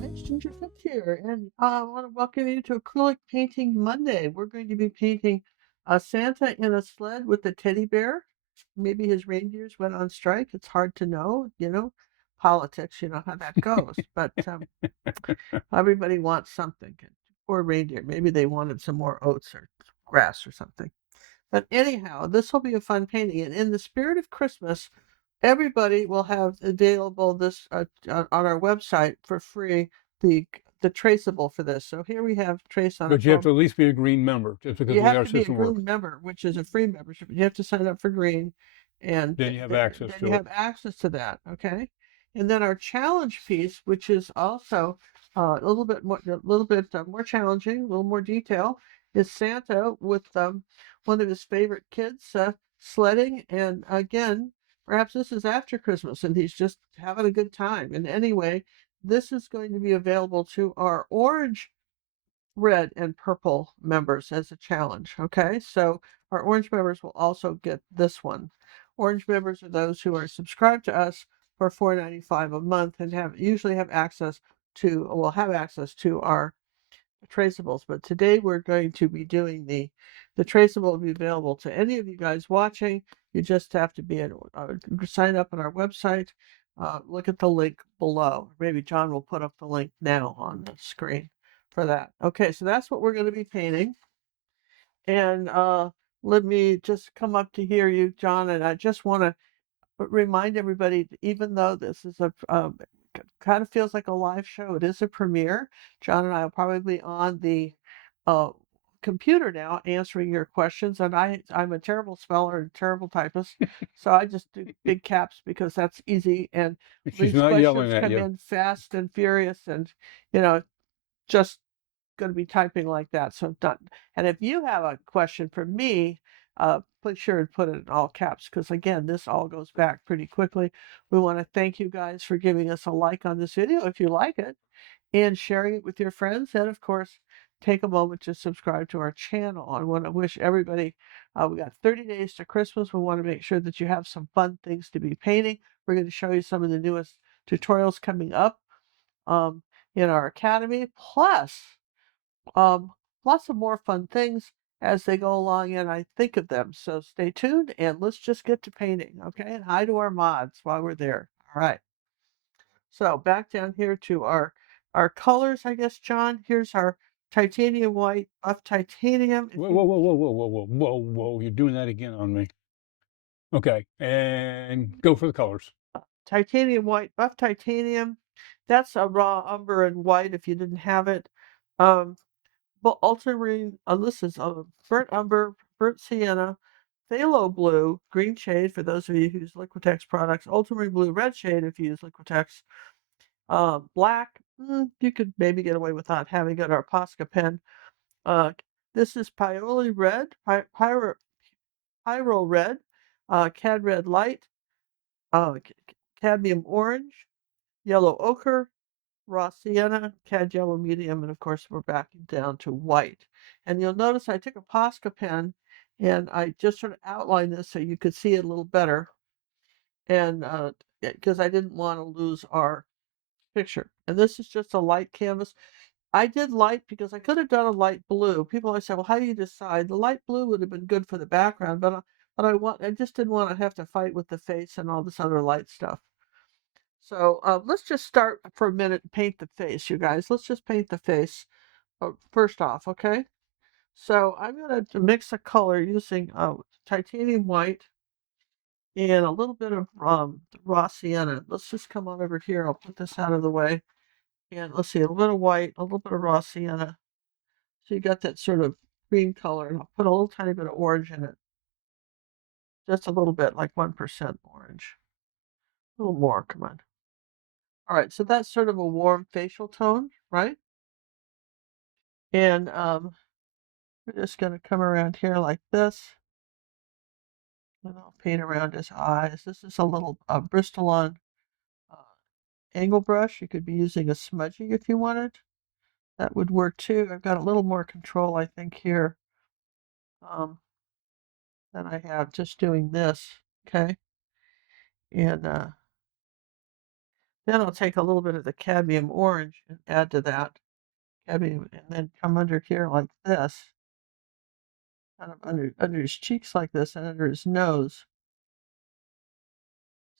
guys, Ginger Cook here, and I want to welcome you to Acrylic Painting Monday. We're going to be painting a Santa in a sled with a teddy bear. Maybe his reindeers went on strike. It's hard to know, politics, you know how that goes. But everybody wants something. Poor reindeer. Maybe they wanted some more oats or grass or something. But anyhow, this will be a fun painting. And in the spirit of Christmas, everybody will have available this on our website for free the the traceable for this. So here we have trace on a But you have 12. to at least be a green member, just because You the way have our to be a system green works. member, which is a free membership. You have to sign up for green, and Then you have access then you to it. have access to that. Okay, and then our challenge piece, which is also a little bit more challenging, a little more detail, is Santa with one of his favorite kids sledding, and again, perhaps this is after Christmas, and he's just having a good time. And anyway, this is going to be available to our orange, red, and purple members as a challenge. Okay, so our orange members will also get this one. Orange members are those who are subscribed to us for $4.95 a month and usually have access to our traceables. But today we're going to be doing the traceable will be available to any of you guys watching. You just have to sign up on our website. Look at the link below. Maybe John will put up the link now on the screen for that. Okay, so that's what we're going to be painting. And let me just come up to hear you, John. And I just want to remind everybody, even though this is kind of feels like a live show, it is a premiere. John and I will probably be on the uh, computer now answering your questions, and I'm a terrible speller and terrible typist, so I just do big caps because that's easy. And She's these not yelling questions at come you. in fast and furious, and you know just going to be typing like that. So done. And if you have a question for me, please sure and put it in all caps because again, this all goes back pretty quickly. We want to thank you guys for giving us a like on this video if you like it and sharing it with your friends. And of course, take a moment to subscribe to our channel. I want to wish everybody, we got 30 days to Christmas. We want to make sure that you have some fun things to be painting. We're going to show you some of the newest tutorials coming up um, in our academy. Plus, um, lots of more fun things as they go along and I think of them. So stay tuned and let's just get to painting, okay? And hi to our mods while we're there. All right. So back down here to our colors, I guess, John. Here's our titanium white, buff titanium. If Whoa, you whoa, whoa, whoa, whoa, whoa, whoa, whoa, whoa. You're doing that again on me. Okay. And go for the colors. titanium white, buff titanium, that's a raw umber and white if you didn't have it. Um, but ultramarine, this is burnt umber, burnt sienna, phthalo blue, green shade for those of you who use Liquitex products, ultramarine blue, red shade if you use Liquitex, black, you could maybe get away with not having it, or Posca pen. Uh, this is Paoli red, pyro red, cad red light, cadmium orange, yellow ochre, raw sienna, cad yellow medium, and of course we're backing down to white. And you'll notice I took a Posca pen and I just sort of outlined this so you could see it a little better. And because I didn't want to lose our picture. And this is just a light canvas. I did light because I could have done a light blue. People always say, "Well, how do you decide?" The light blue would have been good for the background, but I just didn't want to have to fight with the face and all this other light stuff. So let's just start for a minute and paint the face, you guys. Let's just paint the face first off, okay? So I'm going to mix a color using titanium white and a little bit of raw sienna. Let's just come on over here. I'll put this out of the way. And let's see, a little bit of white, a little bit of raw sienna. So you got that sort of green color. And I'll put a little tiny bit of orange in it. Just a little bit, like 1% orange. A little more, come on. All right, so that's sort of a warm facial tone, right? And we're just going to come around here like this. And I'll paint around his eyes. This is a little Bristol-on uh, angle brush. You could be using a smudgy if you wanted. That would work too. I've got a little more control, I think, here um, than I have just doing this. Okay. And Then I'll take a little bit of the cadmium orange and add to that cadmium, and then come under here like this, kind of under his cheeks like this, and under his nose.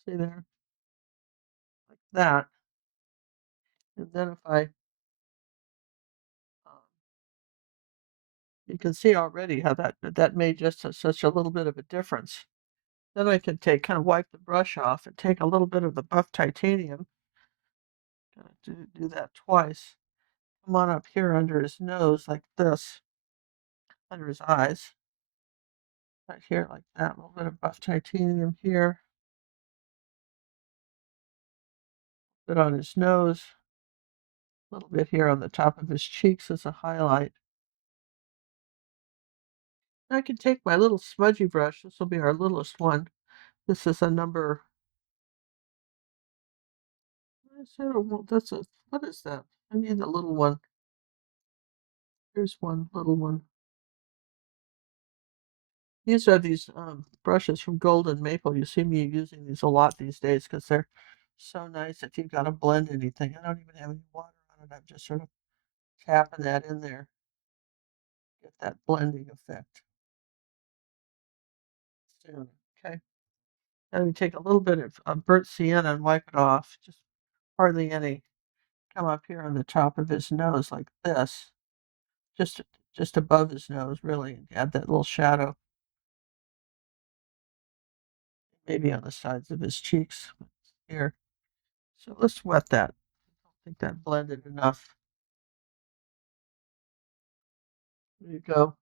See there, like that. And then if I, um, you can see already how that made just such a little bit of a difference. Then I can kind of wipe the brush off and take a little bit of the buff titanium. Gonna do that twice. Come on up here under his nose like this, under his eyes, right here like that. A little bit of buff titanium here, bit on his nose, a little bit here on the top of his cheeks as a highlight. I can take my little smudgy brush. This will be our littlest one. This is a number. That's a, what is that? I need a little one. Here's one little one. These are these brushes from Golden Maple. You see me using these a lot these days because they're so nice if you've got to blend anything. I don't even have any water on it. I'm just sort of tapping that in there, get that blending effect. Soon, okay. And we take a little bit of burnt sienna and wipe it off. Just hardly any. Come up here on the top of his nose like this, just just above his nose, really, and add that little shadow. Maybe on the sides of his cheeks here. So let's wet that. I think that blended enough. There you go.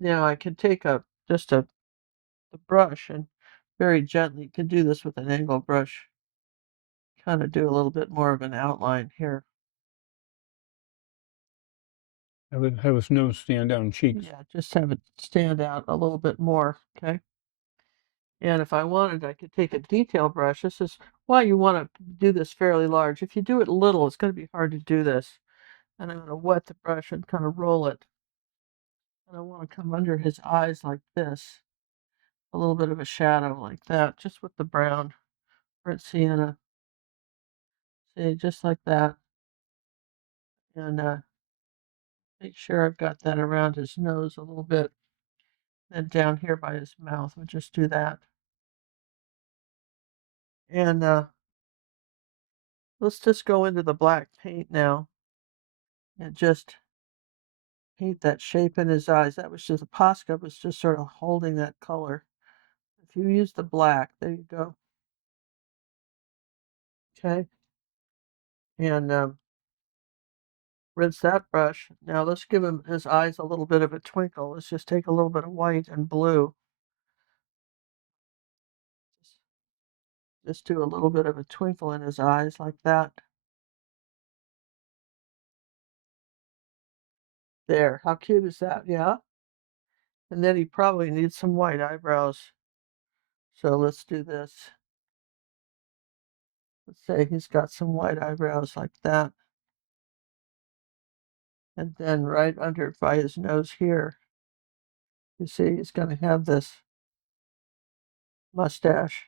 Now I can take just the brush and very gently, you can do this with an angle brush, kind of do a little bit more of an outline here. Have his nose stand out in cheeks. Yeah, just have it stand out a little bit more, okay? And if I wanted, I could take a detail brush. This is why you want to do this fairly large. If you do it little, it's going to be hard to do this. And I'm going to wet the brush and kind of roll it. And I want to come under his eyes like this, a little bit of a shadow like that, just with the brown burnt sienna. See, just like that. And make sure I've got that around his nose a little bit. Then down here by his mouth, we'll just do that. And let's just go into the black paint now and just paint that shape in his eyes. That was just, the Posca was just sort of holding that color. If you use the black, there you go. Okay. And rinse that brush. Now let's give him his eyes a little bit of a twinkle. Let's just take a little bit of white and blue. Just do a little bit of a twinkle in his eyes like that. There. How cute is that? Yeah. And then he probably needs some white eyebrows. So let's do this. Let's say he's got some white eyebrows like that. And then right under by his nose here, you see he's going to have this mustache.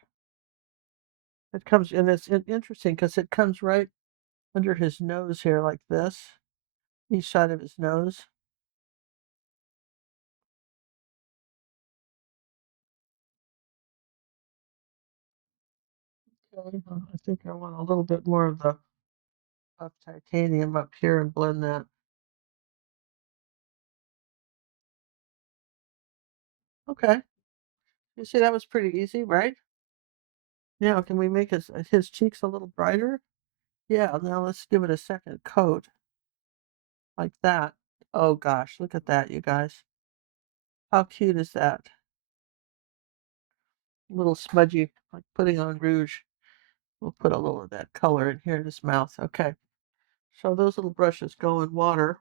It comes, and it's interesting because it comes right under his nose here like this, each side of his nose. Okay, I think I want a little bit more of titanium up here and blend that. Okay, you see that was pretty easy, right? Now, can we make his cheeks a little brighter? Yeah, now let's give it a second coat like that. Oh gosh, look at that, you guys. How cute is that? A little smudgy, like putting on rouge. We'll put a little of that color in here in his mouth. Okay. So those little brushes go in water.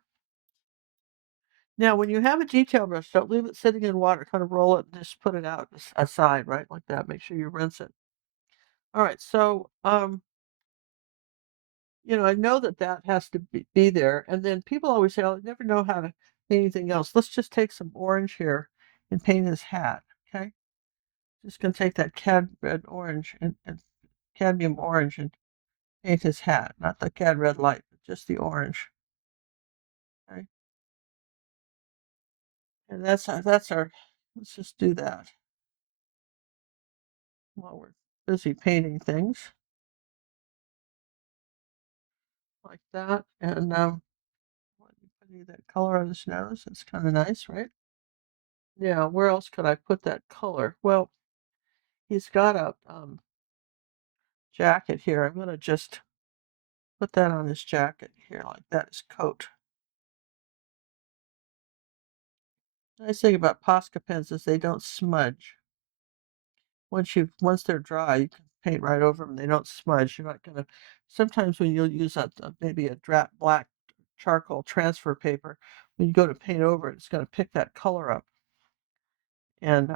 Now, when you have a detail brush, don't leave it sitting in water. Kind of roll it and just put it out aside, right? Like that. Make sure you rinse it. All right. So, I know that has to be there. And then people always say, "Oh, I never know how to paint anything else." Let's just take some orange here and paint his hat. Okay. Just gonna take that cad red orange and cadmium orange and paint his hat, not the cad red light, but just the orange. Okay, and that's our. Let's just do that while we're busy painting things like that. And putting that color on his nose. It's kind of nice, right? Yeah. Where else could I put that color? Well, he's got a jacket here. I'm gonna just put that on his jacket here, like that, his coat. The nice thing about Posca pens is they don't smudge. Once they're dry, you can paint right over them. They don't smudge. You're not gonna. Sometimes when you'll use maybe a black charcoal transfer paper, when you go to paint over it, it's gonna pick that color up. And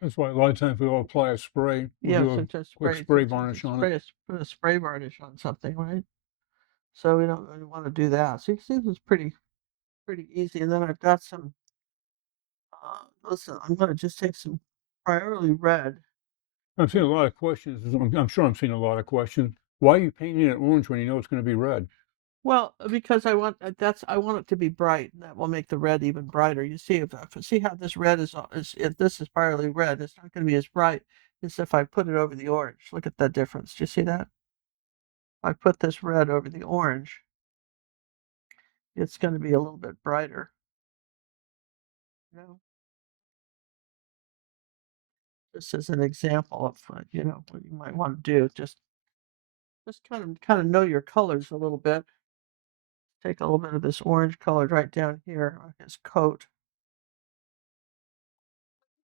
That's why a lot of times we all apply a spray. We'll yeah, do a sometimes quick spray, spray sometimes varnish on it. put a spray varnish on something, right? So we don't really want to do that. So you can see this is pretty easy. And then I've got some. Listen, I'm gonna just take some priority red. I'm seeing And a lot of questions. I'm sure I'm seeing a lot of questions. Why are you painting it orange when you know it's going to be red? well, because I want it to be bright, and that will make the red even brighter. You see, if see how this red is if this is priority red, it's not going to be as bright as if I put it over the orange. Look at that difference. Do you see that? I put this red over the orange, it's going to be a little bit brighter. You know, just as an example of what you might want to do. Just kind of know your colors a little bit. Take a little bit of this orange color right down here on his coat,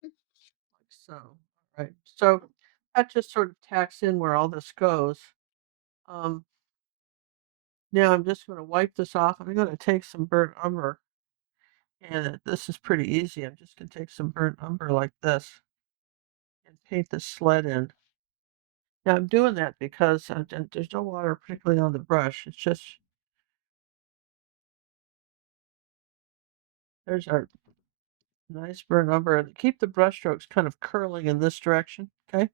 like so. Right. So that just sort of tacks in where all this goes. Um, Now I'm just going to wipe this off. I'm going to take some burnt umber, and this is pretty easy. I'm just going to take some burnt umber like this and paint the sled in. Now I'm doing that because there's no water particularly on the brush. It's just there's our nice burnt umber, and keep the brush strokes kind of curling in this direction. Okay.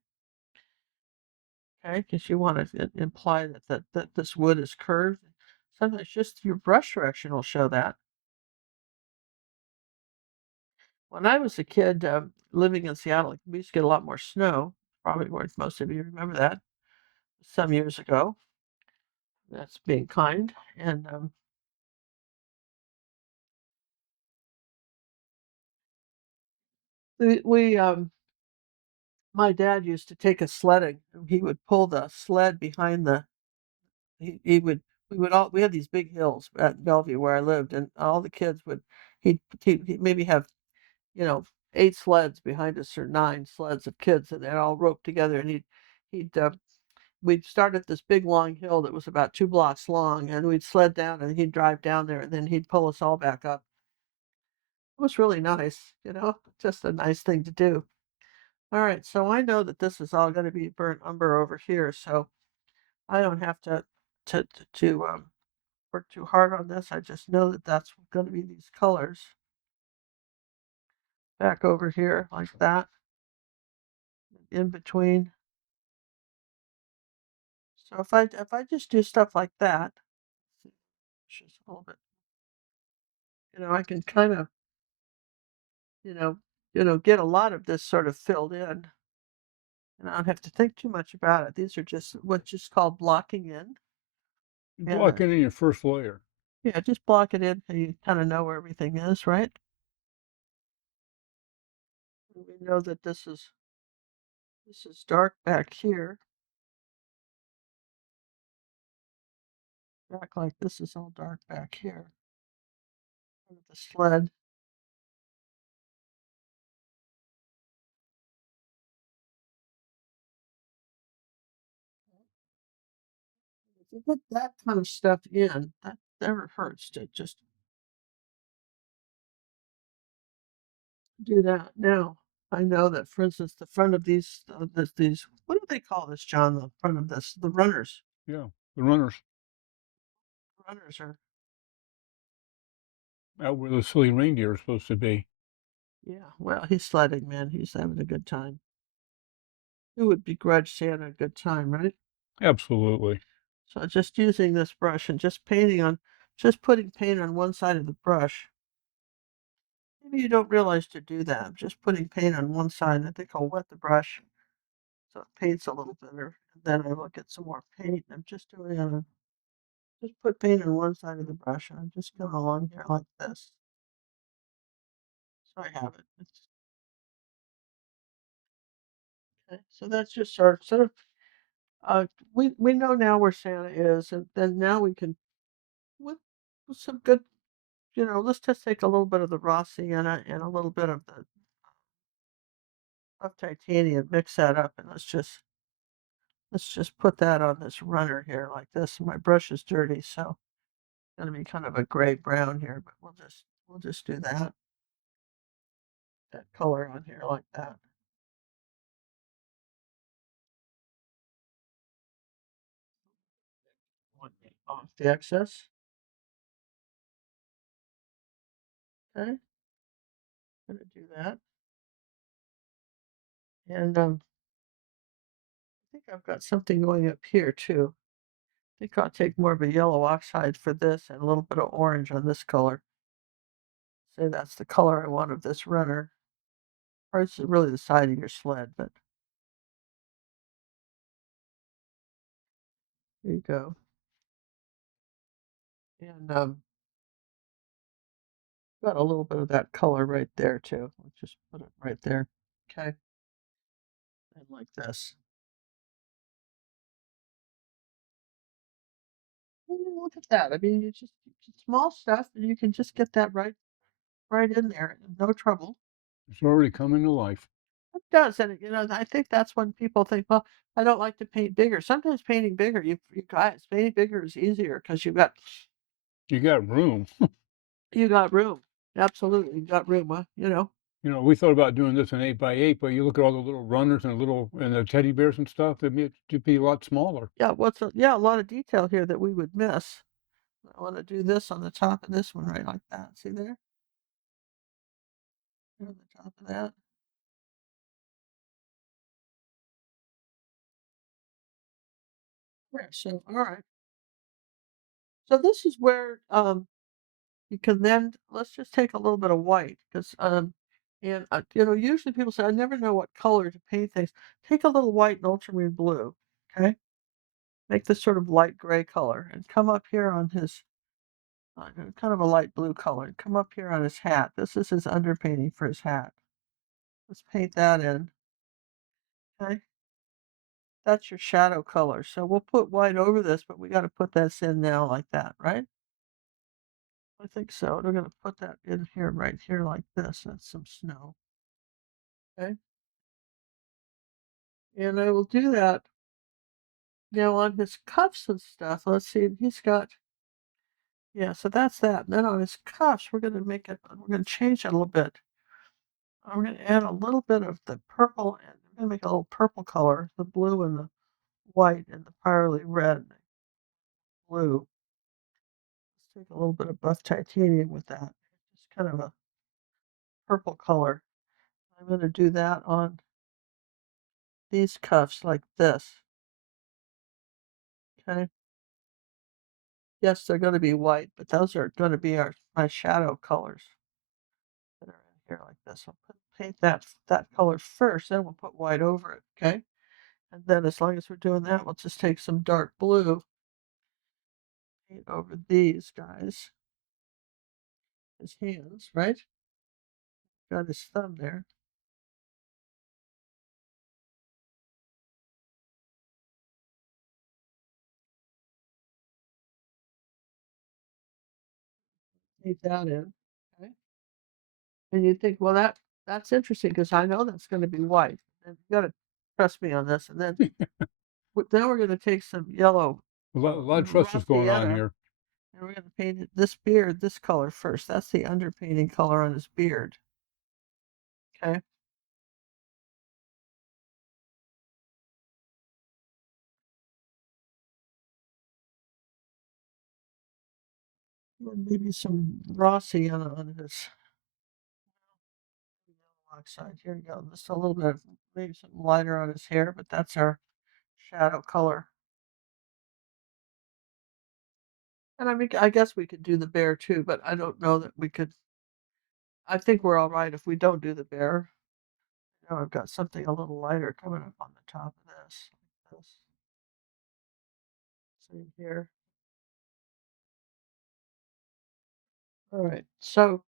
Okay, because you want to imply that this wood is curved. Sometimes just your brush direction will show that. When I was a kid living in Seattle, we used to get a lot more snow. Probably where most of you remember that some years ago. That's being kind. And we my dad used to take us sledding. He would pull the sled behind the. He would. We had these big hills at Bellevue where I lived, and all the kids would. He'd maybe have 8 sleds behind us or 9 sleds of kids, and they're all roped together. And he'd we'd start at this big long hill that was about 2 blocks long, and we'd sled down, and he'd drive down there, and then he'd pull us all back up. It was really nice, just a nice thing to do. All right, so I know that this is all going to be burnt umber over here, so I don't have to work too hard on this. I just know that that's going to be these colors back over here like that, in between. So if I just do stuff like that, just a little bit, I can kind of, you know, get a lot of this sort of filled in, and I don't have to think too much about it. These are just what's just called blocking in, You and block in your first layer. yeah, just block it in so you kind of know where everything is, right? And we know that this is dark back here, back like this is all dark back here. With the sled. If you get that kind of stuff in, that never hurts to just do that. Now, I know that, for instance, the front of these, what do they call this, John? The front of this, the runners. Yeah, the runners Runners are, out where the silly reindeer are supposed to be. yeah. Well, he's sledding, man. He's having a good time. Who would begrudge Santa a good time, right? Absolutely. So just using this brush and just putting paint on one side of the brush. Maybe you don't realize to do that. Just putting paint on one side. I think I'll wet the brush so it paints a little better. And then I will get some more paint. I'm just doing just put paint on one side of the brush and I'm just going along here like this. So I have it. Okay. So that's just sort of we know now where Santa is, and then now we can with some good let's just take a little bit of the raw sienna and a little bit of the of titanium, mix that up, and let's just put that on this runner here like this. My brush is dirty, so it's gonna be kind of a gray brown here, but we'll just do that color on here like that. Off the excess. Okay, gonna do that. And I think I've got something going up here too. I think I'll take more of a yellow oxide for this and a little bit of orange on this color. Say that's the color I want of this runner. Or it's really the side of your sled, but there you go. And got a little bit of that color right there too. Let's just put it right there. Okay. And like this. Look at that. I mean, it's small stuff and you can just get that right in there. No trouble. It's already coming to life. It does. And I think that's when people think, well, I don't like to paint bigger. Sometimes painting bigger, you guys, painting bigger is easier because You got room. you got room. Absolutely. You got room, We thought about doing this in 8 by 8, but you look at all the little runners and the teddy bears and stuff, it'd be a lot smaller. Yeah, a lot of detail here that we would miss. I want to do this on the top of this one right like that. See there? Here on the top of that. Yeah, so all right. So this is where you can then let's just take a little bit of white because and usually people say I never know what color to paint things. Take a little white and ultramarine blue, okay? Make this sort of light gray color and come up here on his kind of a light blue color. And come up here on his hat. This is his underpainting for his hat. Let's paint that in. Okay, that's your shadow color. So we'll put white over this, but we got to put this in now like that, right? I think so. We're going to put that in here, right here, like this. That's some snow. Okay. And I will do that now on his cuffs and stuff. Let's see. Yeah, so that's that. And then on his cuffs, we're going to change it a little bit. I'm going to add a little bit of the purple, and I'm going to make a little purple color, the blue and the white and the pearly red, blue. Let's take a little bit of buff titanium with that. Just kind of a purple color. I'm going to do that on these cuffs like this. Okay. Yes, they're going to be white, but those are going to be my shadow colors that are in here like this. Paint that color first, then we'll put white over it. Okay. And then as long as we're doing that, we'll just take some dark blue, paint over these guys, his hands, right? Got his thumb there. Paint that in. Okay. And you think, well, that's interesting because I know that's going to be white. And you got to trust me on this. And then we're going to take some yellow A lot of trust raw is going on sienna here. and we're going to paint this beard this color first. That's the underpainting color on his beard. Okay. And maybe some raw sienna on his oxide. Here you go. Just a little bit of maybe something lighter on his hair, but that's our shadow color. And I mean, I guess we could do the bear too, but I don't know that we could. I think we're all right if we don't do the bear. Now I've got something a little lighter coming up on the top of this. Like this. See here. All right. So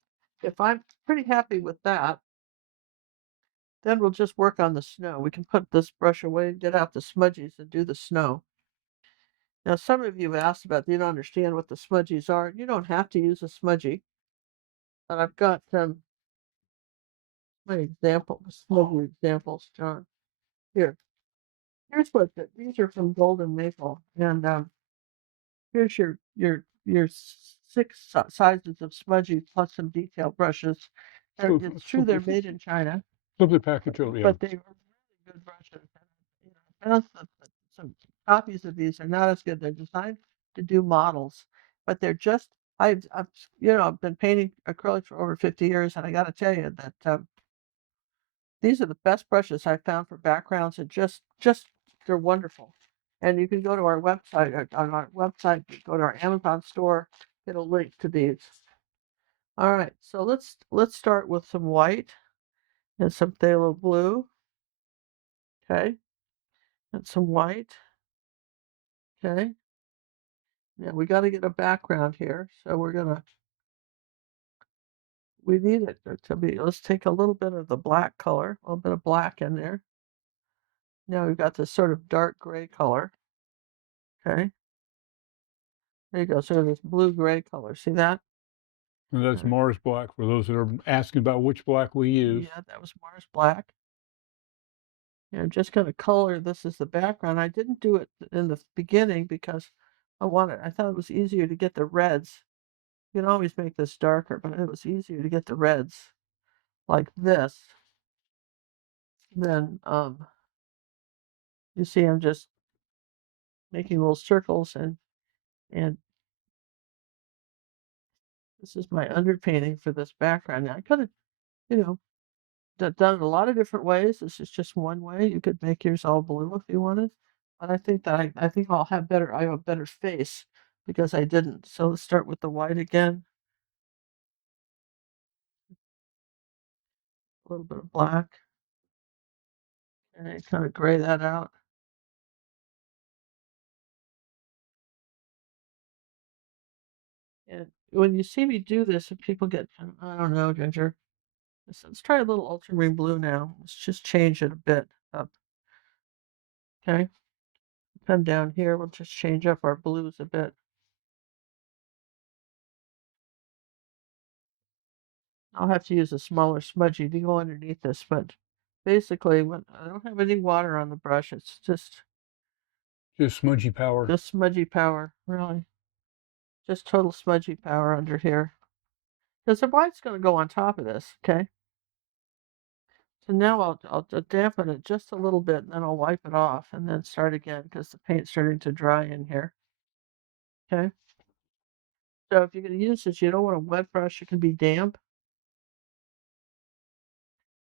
if I'm pretty happy with that, then we'll just work on the snow. We can put this brush away, get out the smudgies, and do the snow. Now, some of you have asked about, you don't understand what the smudgies are. You don't have to use a smudgy, but I've got my examples, smudgy examples, John. Here, here's these are from Golden Maple, and here's your six sizes of smudgy plus some detail brushes. So It's true they're made in China, flip the package over, yeah. but they are really good brushes. And, found some copies of these are not as good. They're designed to do models, but they're just I've I've been painting acrylic for over 50 years, and I got to tell you that these are the best brushes I've found for backgrounds, and just they're wonderful. And you can go to our website. On our website, go to our Amazon store. Get a link to these. All right, so let's start with some white and some phthalo blue. Okay, and some white. Okay. Yeah, we got to get a background here. So we need it to be, let's take a little bit of the black color, a little bit of black in there. Now we've got this sort of dark gray color. Okay. There you go. Sort of this blue gray color. See that? And that's Uh, Mars black for those that are asking about which black we use. yeah, that was Mars black. And I'm just going to color this as the background. I didn't do it in the beginning because I thought it was easier to get the reds. You can always make this darker, but it was easier to get the reds like this than, you see, I'm just making little circles, and this is my underpainting for this background. Now, I could have, you know, done it a lot of different ways. This is just one way. You could make yours all blue if you wanted, but I think that I think I have a better face because I didn't. So let's start with the white again. A little bit of black, and kind of gray that out. And when you see me do this, if people get, I don't know, Ginger, let's try a little ultramarine blue now. Let's just change it a bit up. Okay. Come down here, we'll just change up our blues a bit. I'll have to use a smaller smudgy to go underneath this, but basically when I don't have any water on the brush, it's Just smudgy power. just smudgy power, really. Just total smudgy power under here. Because the white's going to go on top of this, okay? So now I'll dampen it just a little bit, and then I'll wipe it off, and then start again because the paint's starting to dry in here, okay? So if you're going to use this, you don't want a wet brush. It can be damp.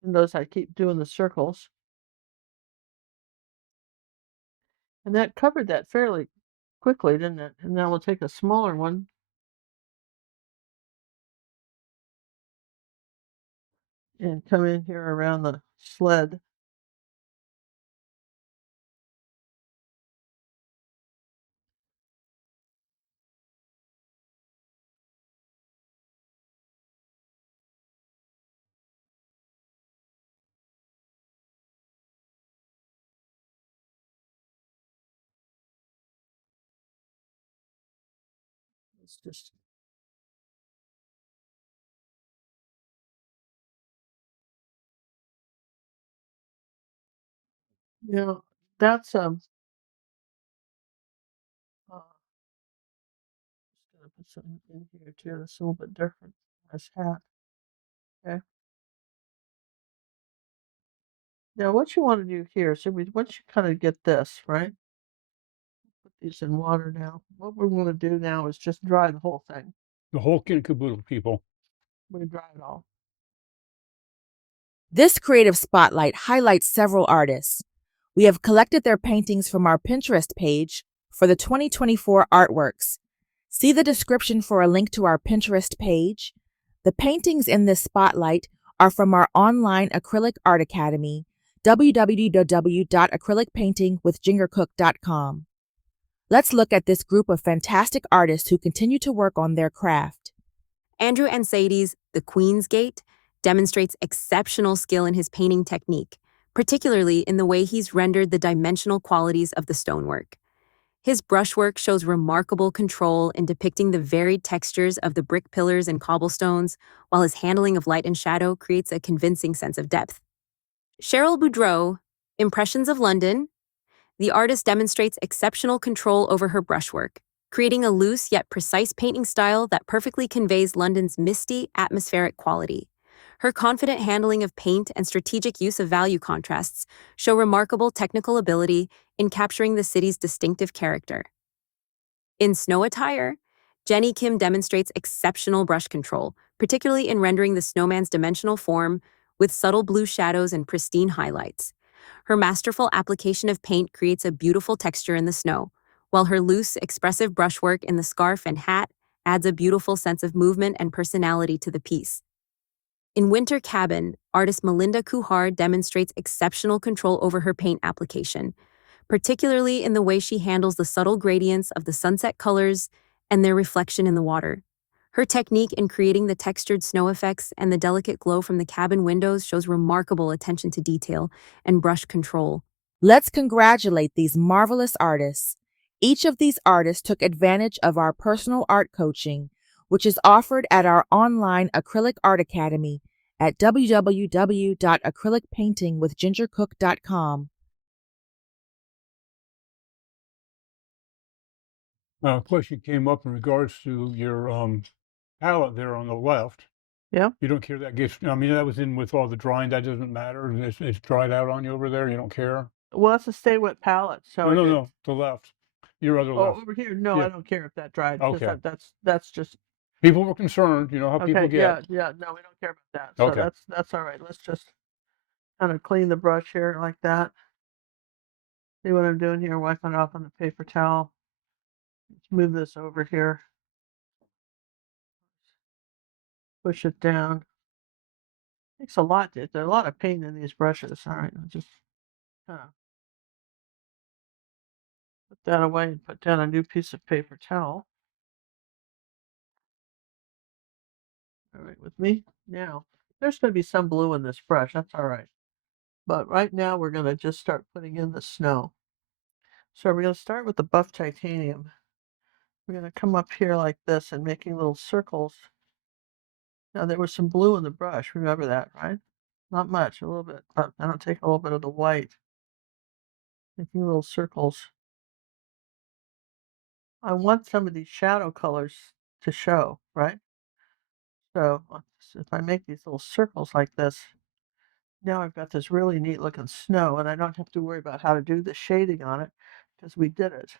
And those I keep doing the circles. And that covered that fairly quickly, didn't it? And now we'll take a smaller one and come in here around the sled. It's just, you know, that's just gonna put something in here too that's a little bit different. This hat. Okay. Now what you want to do here, so once you kind of get this, right? Put these in water now. What we're going to do now is just dry the whole thing. The whole kit and caboodle, people. We're gonna dry it all. This creative spotlight highlights several artists. We have collected their paintings from our Pinterest page for the 2024 artworks. See the description for a link to our Pinterest page. The paintings in this spotlight are from our online acrylic art academy, www.acrylicpaintingwithgingercook.com. Let's look at this group of fantastic artists who continue to work on their craft. Andrew Ansaidi's The Queen's Gate demonstrates exceptional skill in his painting technique, particularly in the way he's rendered the dimensional qualities of the stonework. His brushwork shows remarkable control in depicting the varied textures of the brick pillars and cobblestones, while his handling of light and shadow creates a convincing sense of depth. Cheryl Boudreau, Impressions of London. The artist demonstrates exceptional control over her brushwork, creating a loose yet precise painting style that perfectly conveys London's misty, atmospheric quality. Her confident handling of paint and strategic use of value contrasts show remarkable technical ability in capturing the city's distinctive character. In snow attire, Jenny Kim demonstrates exceptional brush control, particularly in rendering the snowman's dimensional form with subtle blue shadows and pristine highlights. Her masterful application of paint creates a beautiful texture in the snow, while her loose, expressive brushwork in the scarf and hat adds a beautiful sense of movement and personality to the piece. In Winter Cabin, artist Melinda Kuhar demonstrates exceptional control over her paint application, particularly in the way she handles the subtle gradients of the sunset colors and their reflection in the water. Her technique in creating the textured snow effects and the delicate glow from the cabin windows shows remarkable attention to detail and brush control. Let's congratulate these marvelous artists. Each of these artists took advantage of our personal art coaching, which is offered at our online acrylic art academy at www.acrylicpaintingwithgingercook.com. A question came up in regards to your palette there on the left. Yeah. You don't care that gets, I mean, that was in with all the drying, that doesn't matter. It's dried out on you over there. You don't care. Well, it's a stay wet palette, so No, no, no, the left. Your other oh, left. over here, no, I Yeah. don't care if that dried because Okay. that's just People were concerned, you know how people okay. Yeah, get. yeah. No, we don't care about that. So Okay. that's all right. Let's just kind of clean the brush here like that. See what I'm doing here? Wiping it off on the paper towel. Let's move this over here. Push it down. Takes a lot. There's a lot of paint in these brushes. All right, I'll just kind of put that away and put down a new piece of paper towel. All right, with me now. There's going to be some blue in this brush. That's all right. But right now we're going to just start putting in the snow. So we're going to start with the buff titanium. We're going to come up here like this and making little circles. Now there was some blue in the brush. Remember that, right? Not much, a little bit. But I'm going to take a little bit of the white, making little circles. I want some of these shadow colors to show, right? So if I make these little circles like this, now I've got this really neat looking snow and I don't have to worry about how to do the shading on it because we did it.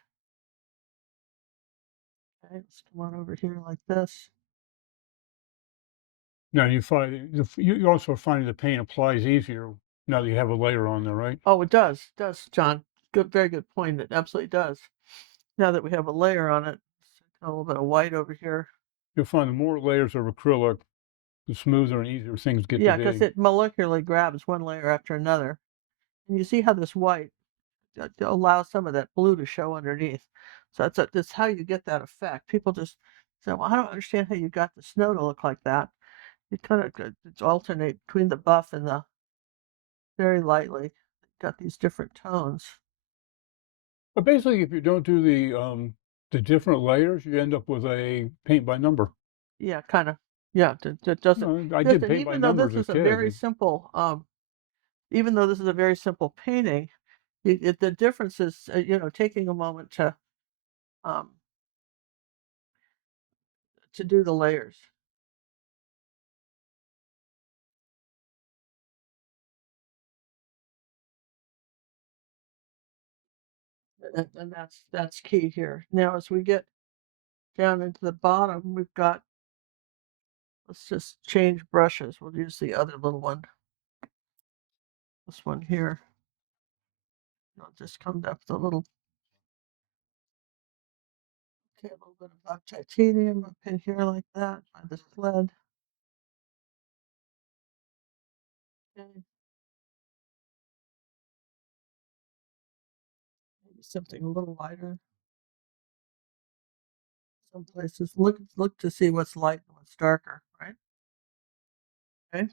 Okay, let's come on over here like this. Now you find you also find the paint applies easier now that you have a layer on there, right? Oh, it does, John. Good, very good point. It absolutely does. Now that we have a layer on it, a little bit of white over here. You'll find the more layers of acrylic, the smoother and easier things get to Yeah, because be. it molecularly grabs one layer after another. And you see how this white allows some of that blue to show underneath. So that's how you get that effect. People just say, "Well, I don't understand how you got the snow to look like that." You kind of it's alternate between the buff and the very lightly. Got these different tones. But basically, if you don't do the different layers, you end up with a paint by number. Yeah, kind of. Yeah, it doesn't. I did Listen, paint by even though numbers this as is a kids. very simple, even though this is a very simple painting, the difference is, taking a moment um, to do the layers. And that's key here. Now, as we get down into the bottom, we've got, let's just change brushes. We'll use the other little one. This one here. I'll just come up with a little, okay, a little bit of black titanium up in here like that by the sled. Okay. Maybe something a little lighter. Some places look to see what's light and what's darker, right? Okay.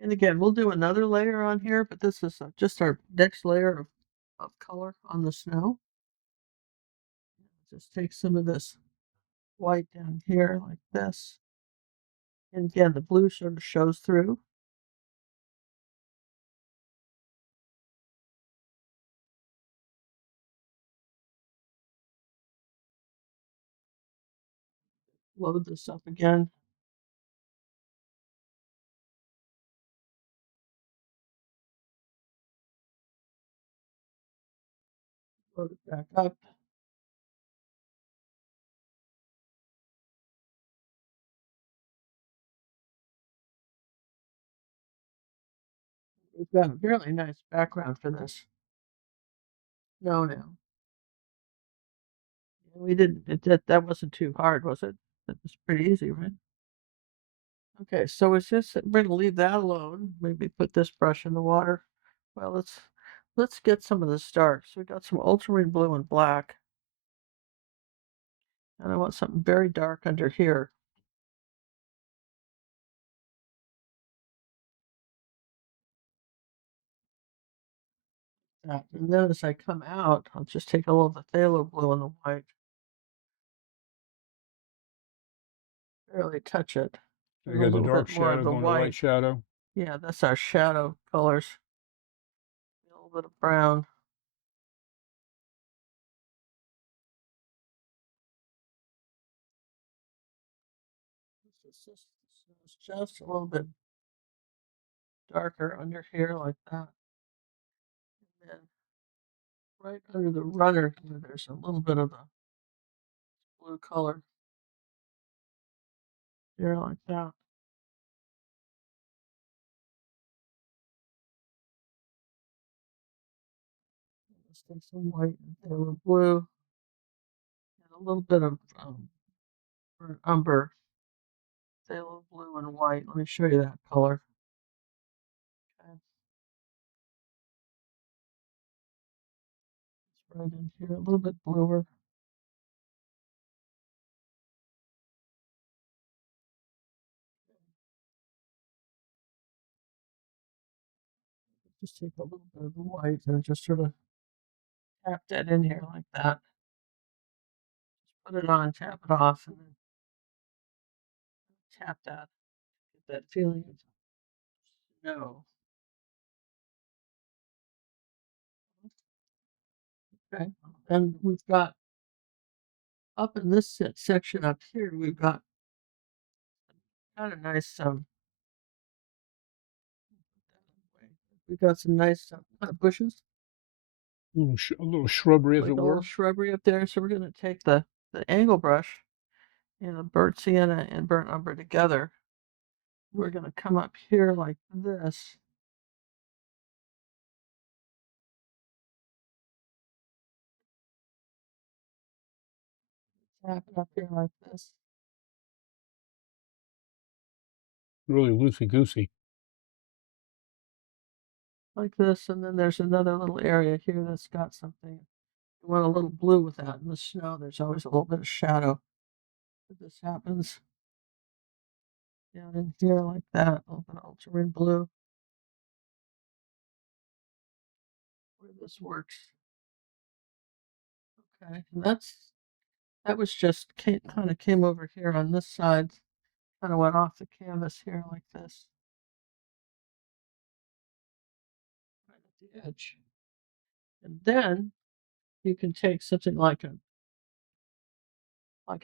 And again, we'll do another layer on here, but this is just our next layer of color on the snow. Just take some of this white down here like this. And again, the blue sort of shows through. Load this up again. Load it back up. We've got a really nice background for this. No, no. We didn't, that wasn't too hard, was it? That was pretty easy, right? Okay, so it's just, we're gonna leave that alone. Maybe put this brush in the water. Well, let's get some of this dark. So we got some ultramarine blue and black. And I want something very dark under here. And then as I come out, I'll just take a little of the phthalo blue and the white. Barely touch it. So And you a got the little dark bit more of shadow the going to light white. shadow. Yeah, that's our shadow colors. A little bit of brown. It's just a little bit darker under here like that. And then right under the runner here, there's a little bit of the blue color here like that. Let's take some white and a little blue and a little bit of burnt umber. Say a little blue and white. Let me show you that color. Okay. It's right in here, a little bit bluer. Just take a little bit of the white and just sort of tap that in here like that. Just put it on, tap it off, and then tap that. Get that feeling of snow. Okay. And we've got up in this section up here, we've got a nice we've got some nice bushes, A little shrubbery, as like it a little were. shrubbery up there. So we're going to take the angle brush and the burnt sienna and burnt umber together. We're going to come up here like this. Tap it up here like this. Really loosey goosey. Like this, and then there's another little area here that's got something. You want a little blue with that. In the snow, there's always a little bit of shadow. But this happens down in here like that, a little bit of ultramarine blue. Where this works. Okay, and that was just kind of came over here on this side, kind of went off the canvas here like this, right at the edge. And then you can take something like a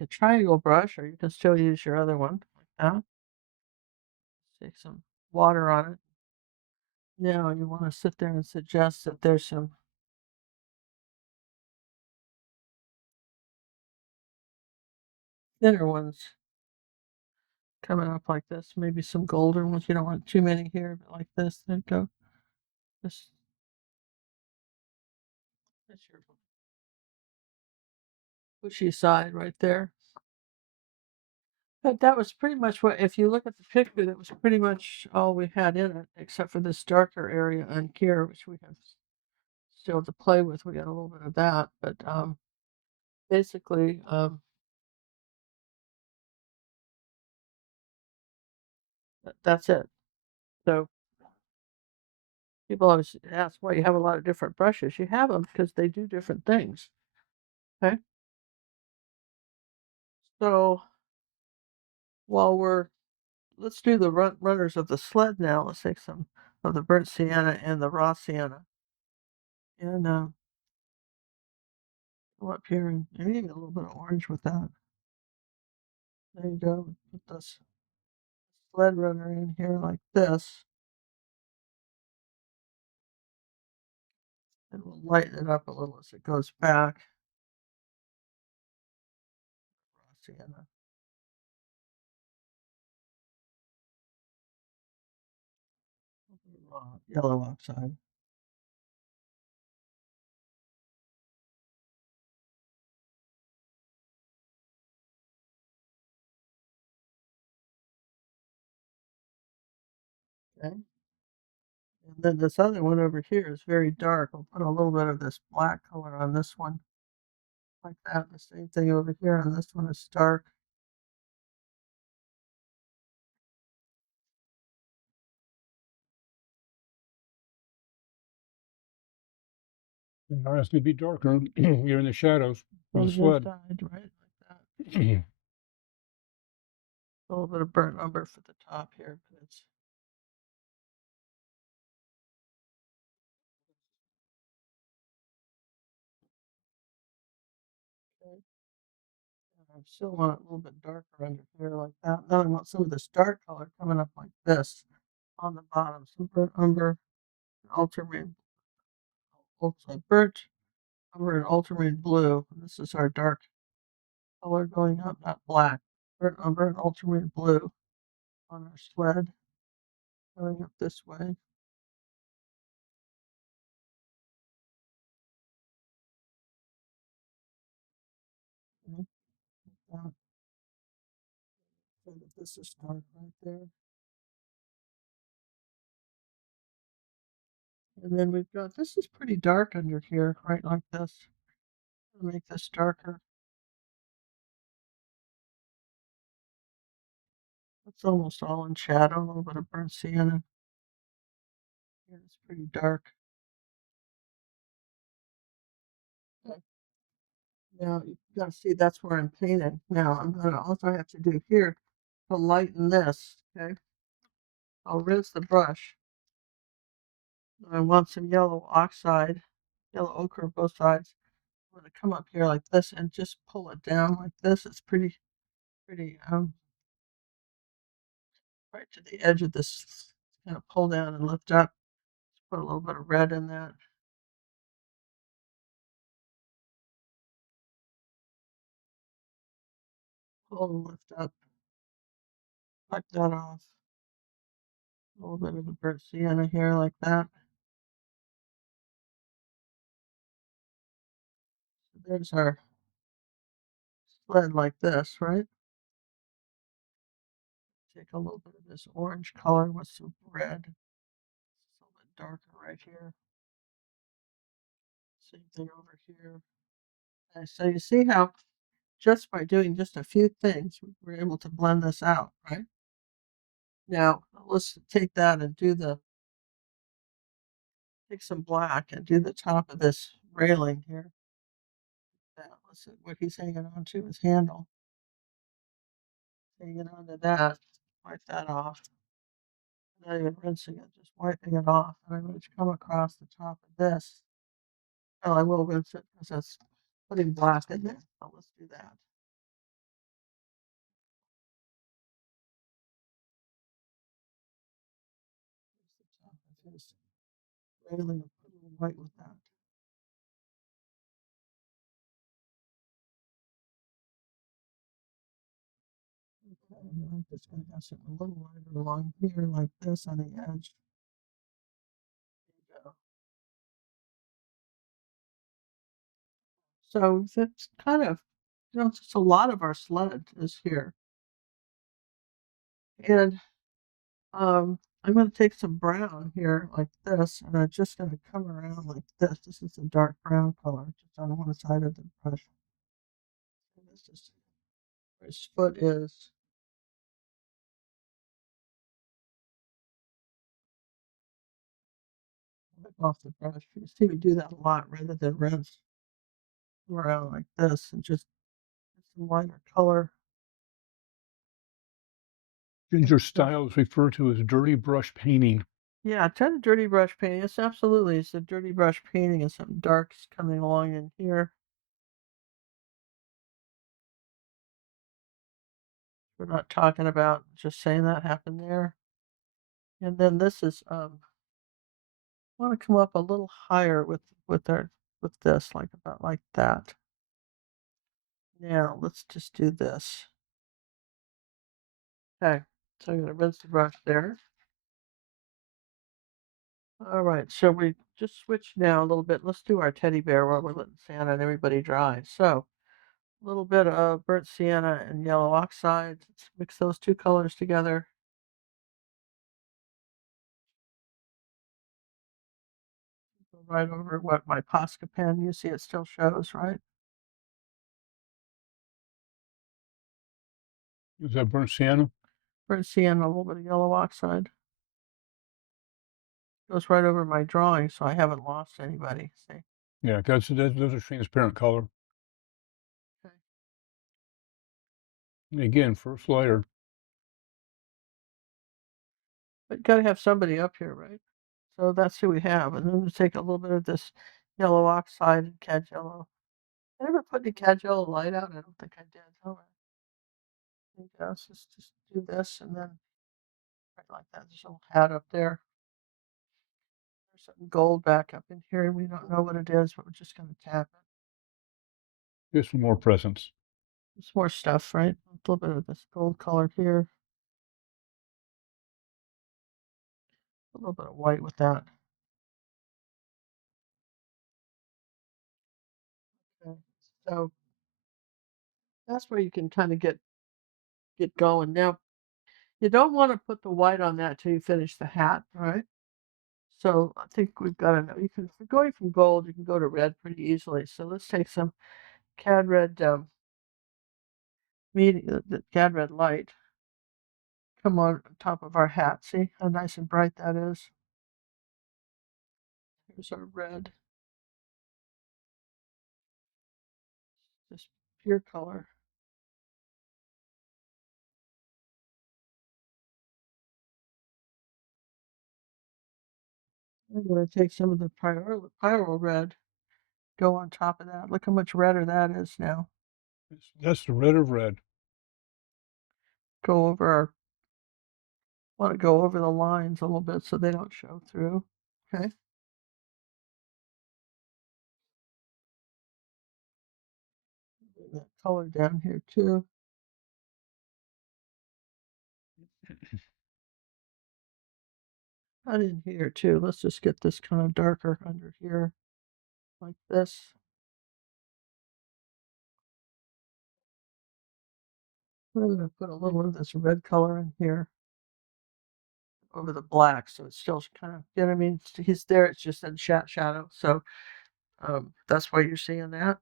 triangle brush, or you can still use your other one like that. Take some water on it. Now you want to sit there and suggest that there's some thinner ones coming up like this. Maybe some golden ones. You don't want too many here, but like this. Then go this. That's your bushy side right there. But that was pretty much what, if you look at the picture, that was pretty much all we had in it, except for this darker area on here, which we have still to play with. We got a little bit of that, but basically, that's it. So people always ask why you have a lot of different brushes. You have them because they do different things. Okay. So while let's do the runners of the sled now. Let's take some of the burnt sienna and the raw sienna, and go up here and maybe a little bit of orange with that. There you go. Put this sled runner in here like this, and we'll lighten it up a little as it goes back. Raw sienna, raw yellow oxide. Okay. And then this other one over here is very dark. I'll put a little bit of this black color on this one, like that. The same thing over here on this one is dark. The eyes could be darker. You're in the shadows of On the the sled. inside, right, like that. A little bit of burnt umber for the top here, but it's okay. And I still want it a little bit darker under here, like that. Then I want some of this dark color coming up like this on the bottom. Some burnt umber, ultramarine, also burnt umber and ultramarine blue. And this is our dark color going up, not black. Burnt umber and ultramarine blue on our sled going up this way. Okay, like that. So that this is dark right there. And then we've got, this is pretty dark under here, right like this. I'll make this darker. It's almost all in shadow, a little bit of burnt sienna. Yeah, it's pretty dark. Okay. Now you gotta see that's where I'm painting. Now all I have to do here to lighten this, okay? I'll rinse the brush. I want some yellow oxide, yellow ochre on both sides. I'm gonna come up here like this and just pull it down like this. It's pretty right to the edge of this. Kind of pull down and lift up. Put a little bit of red in that. Pull and lift up. Wipe that off. A little bit of the burnt sienna here like that. So there's our sled like this, right? Take a little bit of this orange color with some red. It's a little bit darker right here. Same thing over here. And so you see how just by doing just a few things, we're able to blend this out, right? Now, let's take that and take some black and do the top of this railing here. That, let's see what he's hanging on to, his handle. Hanging on to that, wipe that off. Not even rinsing it, just wiping it off. And I'm going to come across the top of this. Oh, I will rinse it because that's putting black in there. So let's do that. Here's the top of his railing. Put a little white with that. And I'm just going to have something a little lighter along here like this on the edge. There you go. So that's kind of, just a lot of our sled is here. And I'm going to take some brown here like this, and I'm just going to come around like this. This is a dark brown color, just on one side of the brush. And this is where his foot is. Wipe off the brush. You see me do that a lot rather than rinse around like this and just get some lighter color. Ginger So, style is referred to as dirty brush painting. yeah, try the dirty brush painting. It's absolutely, it's a dirty brush painting and something dark's coming along in here. We're not talking about just saying that happened there. And then this is want to come up a little higher with this, like about like that. Now let's just do this. Okay, so I'm gonna rinse the brush there. All right, so we just switch now a little bit. Let's do our teddy bear while we're letting Santa and everybody dry. So a little bit of burnt sienna and yellow oxide. Let's mix those two colors together. Go right over what my Posca pen, you see it still shows, right? Is that burnt sienna? Burnt sienna, a little bit of yellow oxide. Goes right over my drawing, so I haven't lost anybody. See? Yeah, those are transparent color. Okay. Again, first layer. But gotta have somebody up here, right? So that's who we have. And then we take a little bit of this yellow oxide and cad yellow. I never put any cad yellow light out. I don't think I did. Oh, I think let's just do this and then right like that. There's a little hat up there. There's some gold back up in here. We don't know what it is, but we're just gonna tap it. Just some more presents. There's more stuff, right? A little bit of this gold color here. A little bit of white with that. Okay. So that's where you can kind of get going. Now you don't want to put the white on that till you finish the hat, all right? So I think we've got enough. You can, if you're going from gold, you can go to red pretty easily. So let's take some cad red, the cad red light. Come on top of our hat. See how nice and bright that is? Here's our red, just pure color. I'm going to take some of the pyro red, go on top of that. Look how much redder that is now. That's the red of red. Go over our, want to go over the lines a little bit so they don't show through. Okay. Bring that color down here too. And in here too. Let's just get this kind of darker under here, like this. I'm going to put a little of this red color in here over the black, so it's still kind of, you know what I mean? He's there, it's just in shadow. So that's why you're seeing that.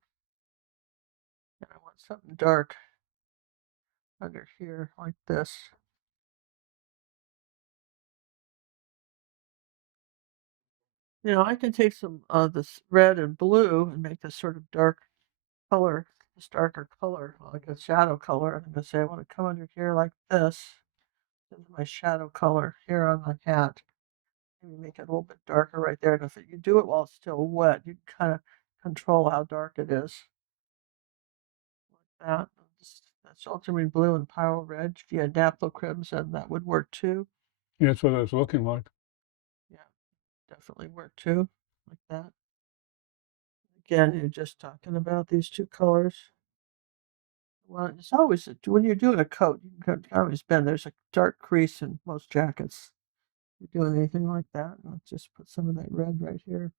And I want something dark under here, like this. You know, I can take some of this red and blue and make this sort of dark color, this darker color, like a shadow color. I'm going to say I want to come under here like this. This is my shadow color here on the hat. Maybe make it a little bit darker right there. And if you do it while it's still wet, you can kind of control how dark it is. Like that. That's ultramarine blue and pyro red. If you had naphtha crimson, that would work too. Yeah, that's what it's looking like. Yeah, definitely work too. Like that. Again, you're just talking about these two colors. Well, it's always when you're doing a coat, you can always bend. There's a dark crease in most jackets. If you're doing anything like that, let's just put some of that red right here.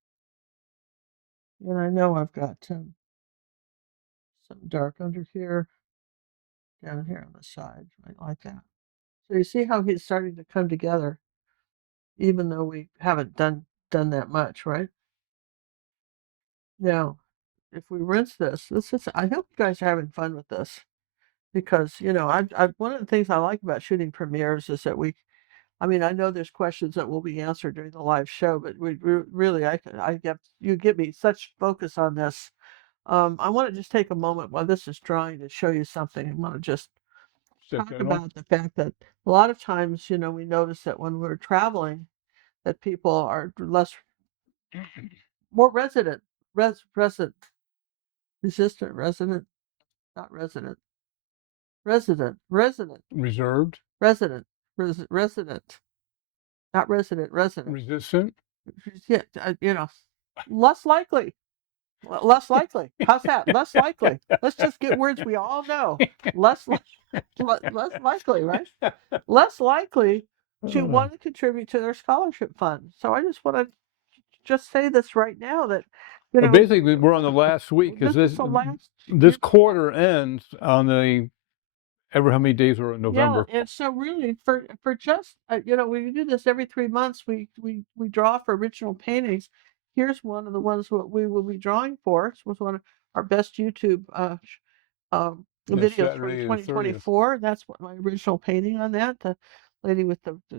And I know I've got some dark under here, down here on the side, right like that. So you see how he's starting to come together, even though we haven't done that much, right? Now, if we rinse this is, I hope you guys are having fun with this because, you know, one of the things I like about shooting premieres is that I mean, I know there's questions that will be answered during the live show, but we really, you give me such focus on this. I want to just take a moment while this is drying to show you something. I want to just Set talk that off. about the fact that a lot of times, you know, we notice that when we're traveling, that people are more resident, resistant, resident, not resident, resident, Reserved, resident, resident, not resident, resident. resistant. Yeah, you know, less likely. Less likely. How's that? Less likely. Let's just get words we all know. Less less likely, right? Less likely to want to contribute to their scholarship fund. So I just want to just say this right now that, you But know, basically, we're on the last week because this is the last. this quarter ends on the ever how many days are in Yeah, November. and so really for just you know, we do this every 3 months. We draw for original paintings. Here's one of the ones what we will be drawing for. This was one of our best YouTube That's videos for Saturday the 30th. 2024. That's what my original painting on that. The lady with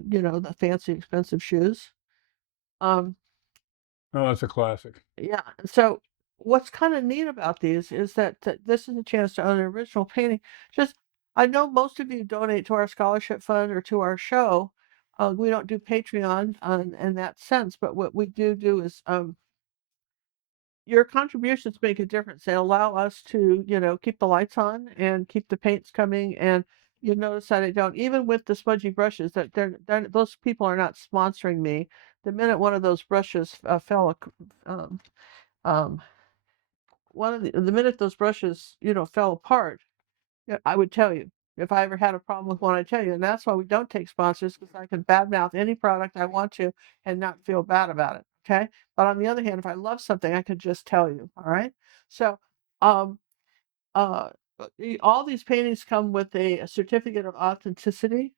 you know, the fancy expensive shoes. Um, Oh, that's a classic. yeah. So what's kind of neat about these is that this is a chance to own an original painting. Just I know most of you donate to our scholarship fund or to our show. We don't do Patreon in that sense, but what we do is your contributions make a difference. They allow us to, you know, keep the lights on and keep the paints coming. And you notice that I don't, even with the smudgy brushes, that those people are not sponsoring me. The minute one of those brushes um, um, the minute those brushes, you know, fell apart, yeah, I would tell you. If I ever had a problem with one, I'd tell you. And that's why we don't take sponsors, because I can badmouth any product I want to and not feel bad about it. Okay. But on the other hand, if I love something, I could just tell you. All right. So, um, uh, all these paintings come with a certificate of authenticity,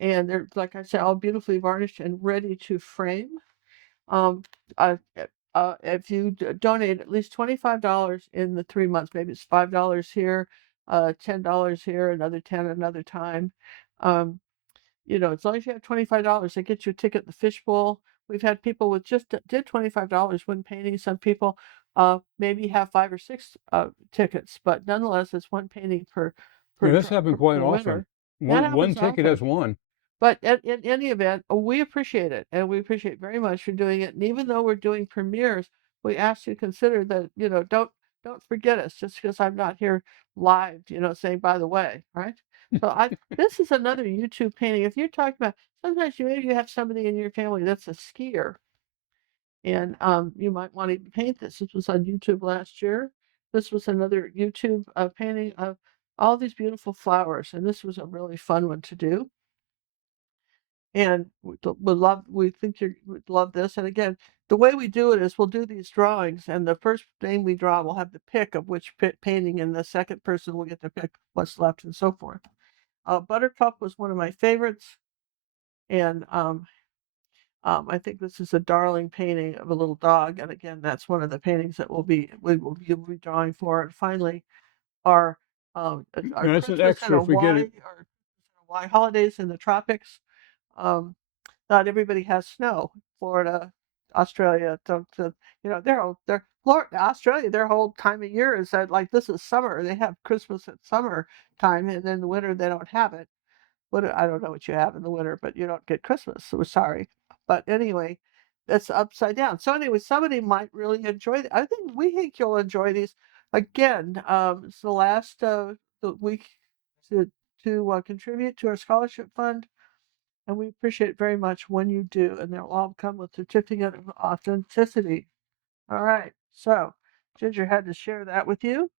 and they're, like I said, all beautifully varnished and ready to frame. Um, if you donate at least $25 in the 3 months, maybe it's $5 here, $10 here, another 10 another time. Um, you know, as long as you have $25, they get you a ticket in the fishbowl. We've had people with just did $25 win painting. Some people maybe have 5 or 6 tickets, but nonetheless, it's one painting Yeah, that's happened quite per often. winner. That One happens ticket often. has one. But in any event, we appreciate it, and we appreciate very much for doing it. And even though we're doing premieres, we ask you to consider that, you know, don't forget us just because I'm not here live, you know, saying by the way, right? So this is another YouTube painting. If you're talking about sometimes maybe you have somebody in your family that's a skier, and you might want to paint this. This was on YouTube last year. This was another YouTube painting of all these beautiful flowers, and this was a really fun one to do. And we think you would love this. And again, the way we do it is we'll do these drawings, and the first name we draw will have the pick of which painting, and the second person will get to pick what's left, and so forth. Buttercup was one of my favorites, and I think this is a darling painting of a little dog. And again, that's one of the paintings that we will be drawing for. And finally, our our That's an Christmas and extra if we get it. Our Hawaii holidays in the tropics. Um, Not everybody has snow. Florida, Australia, you know, Florida, Australia, their whole time of year is that, like, this is summer. They have Christmas at summer time, and then the winter they don't have it. I don't know what you have in the winter, but you don't get Christmas. So we're sorry. But anyway, that's upside down. So anyway, somebody might really enjoy it. I think we think you'll enjoy these. Again, it's the last the week to contribute to our scholarship fund, and we appreciate it very much when you do. And they'll all come with certificate of authenticity. All right. So Ginger had to share that with you.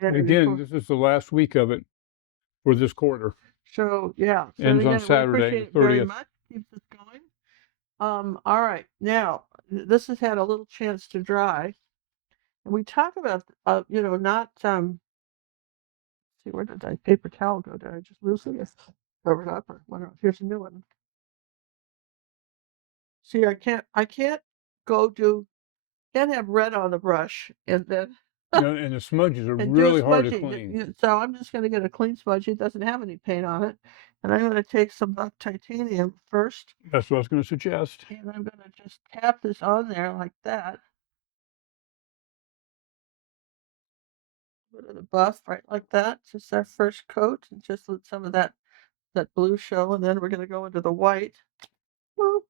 And Again, this is the last week of it for this quarter. so yeah. So Ends on again, we Saturday, appreciate the it very 30th. much. Keeps us going. All right. Now this has had a little chance to dry, and we talk about not see, where did that paper towel go? Did I just lose it? Cover it up or whatever. Here's a new one. See, I can't go do can't have red on the brush and then No, and the smudges are and do a really hard to smudgy. clean. So I'm just gonna get a clean smudgy. It doesn't have any paint on it. And I'm gonna take some buck titanium first, That's what I was going to suggest. and I'm gonna just tap this on there like that. Bit of the buff right like that. Just that first coat, and just let some of that blue show, and then we're gonna go into the white. Boop.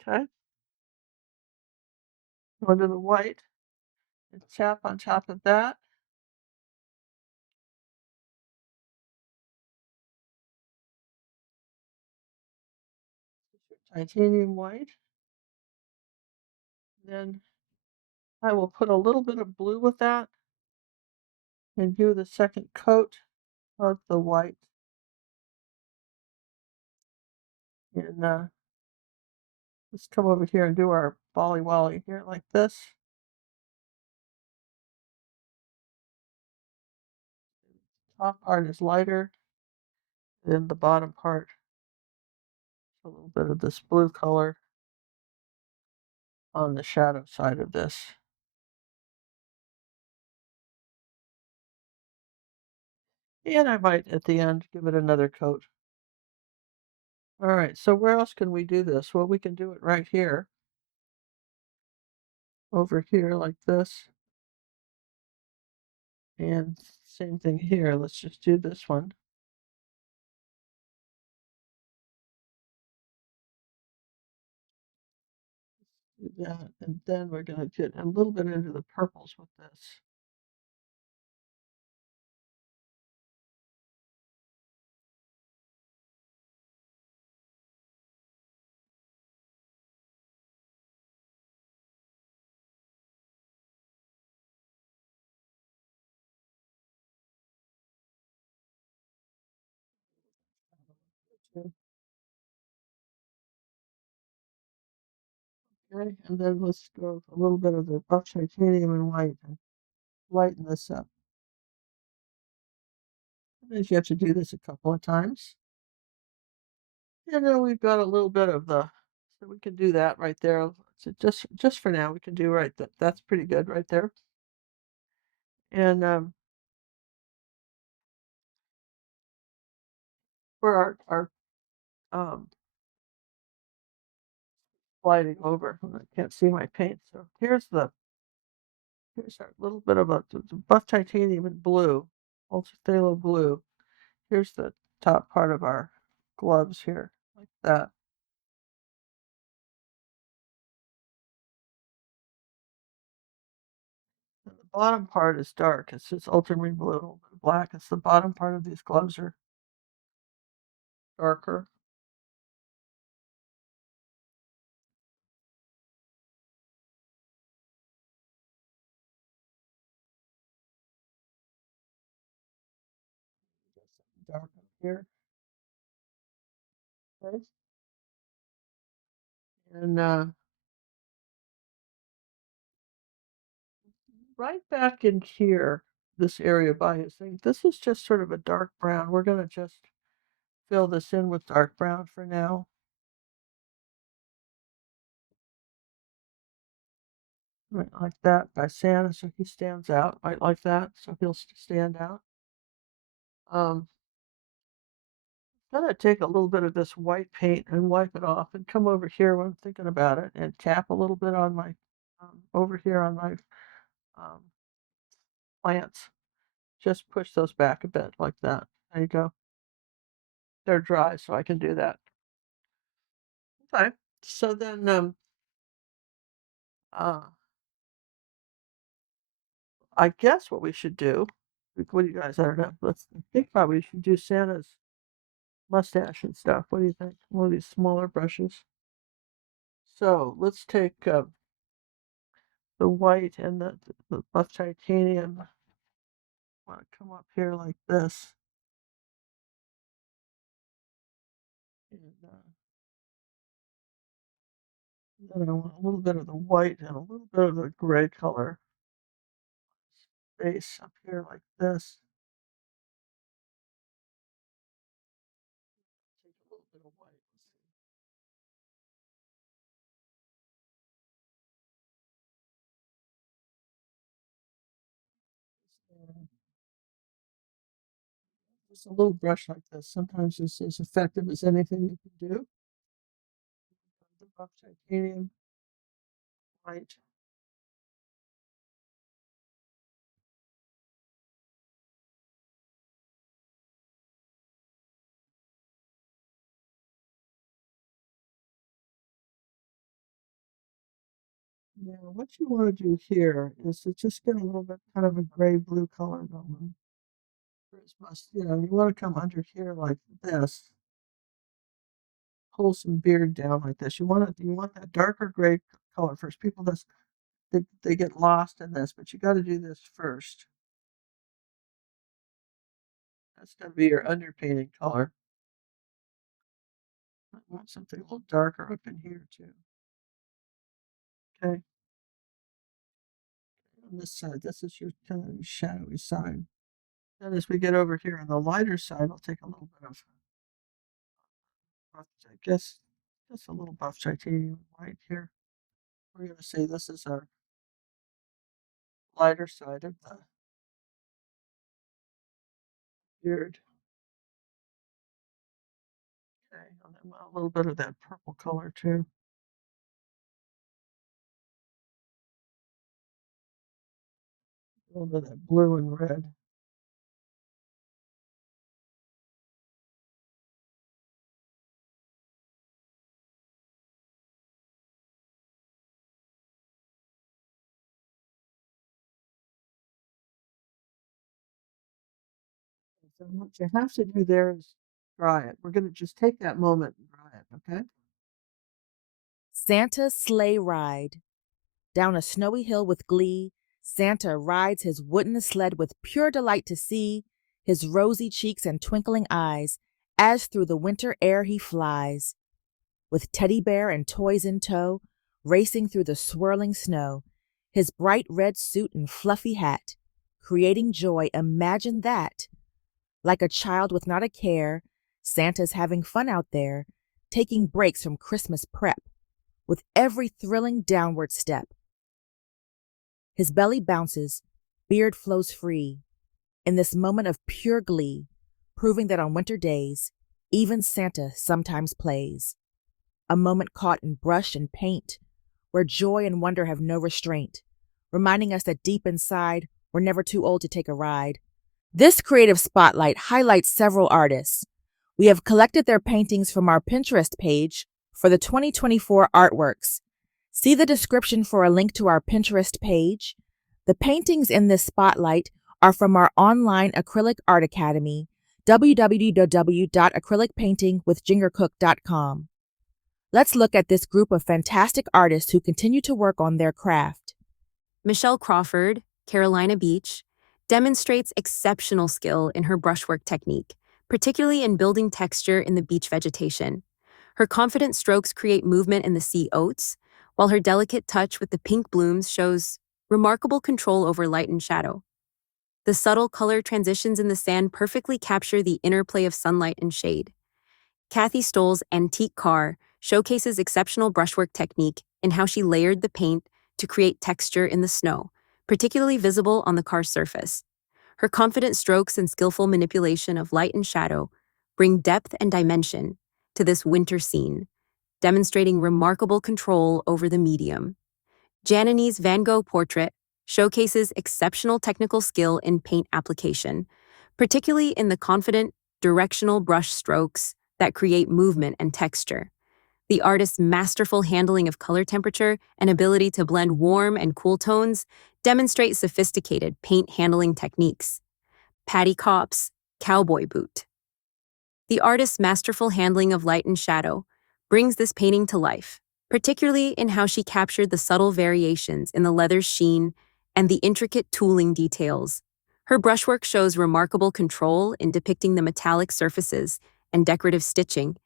Okay, go into the white and tap on top of that. Titanium white. Then I will put a little bit of blue with that and do the second coat of the white. And let's come over here and do our Bolly Wally here like this. Top part is lighter than the bottom part. A little bit of this blue color on the shadow side of this. And I might at the end give it another coat. All right, so where else can we do this? Well, we can do it right here. Over here like this. And same thing here. Let's just do this one. Do that, and then we're gonna get a little bit into the purples with this. Okay, and then let's go a little bit of the buff titanium and white and lighten this up. Sometimes you have to do this a couple of times. And then we've got a little bit of the, so we can do that right there. So just for now, we can do right that. That's pretty good right there. And for our sliding over, I can't see my paint. So here's our little bit of the buff titanium and blue, ultra phthalo blue. Here's the top part of our gloves here, like that. And the bottom part is dark. It's just ultramarine blue, black. It's the bottom part of these gloves are darker. Dark up here. Okay. And right back in here, this area by his thing, this is just sort of a dark brown. We're going to just fill this in with dark brown for now. Right, like that by Santa, so he stands out. Right like that, so he'll stand out. Um, gonna take a little bit of this white paint and wipe it off and come over here when I'm thinking about it and tap a little bit on my, over here on my um, plants. Just push those back a bit like that. There you go. They're dry, so I can do that. Okay. So then, uh, I guess what we should do, what do you guys, I don't know, let's think about we should do Santa's mustache and stuff. What do you think? One of these smaller brushes. So let's take the white and the buff titanium want to come up here like this. And then I want a little bit of the white and a little bit of the gray color base up here like this. Take a little bit of white. Just a little brush like this. Sometimes it's as effective as anything you can do. The buff titanium white. Now, what you want to do here is to just get a little bit kind of a gray blue color going. You know, you want to come under here like this. Pull some beard down like this. You want that darker gray color first. People just they get lost in this, but you got to do this first. That's going to be your underpainting color. I want something a little darker up in here too. Okay. On this side, this is your kind of shadowy side. Then as we get over here on the lighter side, I'll take a little bit of, I guess, just a little buff titanium white here. We're going to say this is our lighter side of the beard. Okay, and then a little bit of that purple color too. A little bit of that blue and red. So what you have to do there is dry it. We're going to just take that moment and dry it, okay? Santa's sleigh ride. Down a snowy hill with glee, Santa rides his wooden sled with pure delight to see his rosy cheeks and twinkling eyes as through the winter air he flies. With teddy bear and toys in tow, racing through the swirling snow, his bright red suit and fluffy hat, creating joy, imagine that. Like a child with not a care, Santa's having fun out there, taking breaks from Christmas prep, with every thrilling downward step. His belly bounces, beard flows free, in this moment of pure glee, proving that on winter days, even Santa sometimes plays. A moment caught in brush and paint, where joy and wonder have no restraint, reminding us that deep inside, we're never too old to take a ride. This creative spotlight highlights several artists. We have collected their paintings from our Pinterest page for the 2024 artworks. See the description for a link to our Pinterest page. The paintings in this spotlight are from our online acrylic art academy, www.acrylicpaintingwithgingercook.com. Let's look at this group of fantastic artists who continue to work on their craft. Michelle Crawford, Carolina Beach, demonstrates exceptional skill in her brushwork technique, particularly in building texture in the beach vegetation. Her confident strokes create movement in the sea oats, while her delicate touch with the pink blooms shows remarkable control over light and shadow. The subtle color transitions in the sand perfectly capture the interplay of sunlight and shade. Kathy Stoll's antique car showcases exceptional brushwork technique in how she layered the paint to create texture in the snow, particularly visible on the car's surface. Her confident strokes and skillful manipulation of light and shadow bring depth and dimension to this winter scene, demonstrating remarkable control over the medium. Janani's Van Gogh portrait showcases exceptional technical skill in paint application, particularly in the confident, directional brush strokes that create movement and texture. The artist's masterful handling of color temperature and ability to blend warm and cool tones demonstrate sophisticated paint handling techniques. Patty Kopp's Cowboy Boot. The artist's masterful handling of light and shadow brings this painting to life, particularly in how she captured the subtle variations in the leather's sheen and the intricate tooling details, Her brushwork shows remarkable control in depicting the metallic surfaces and decorative stitching,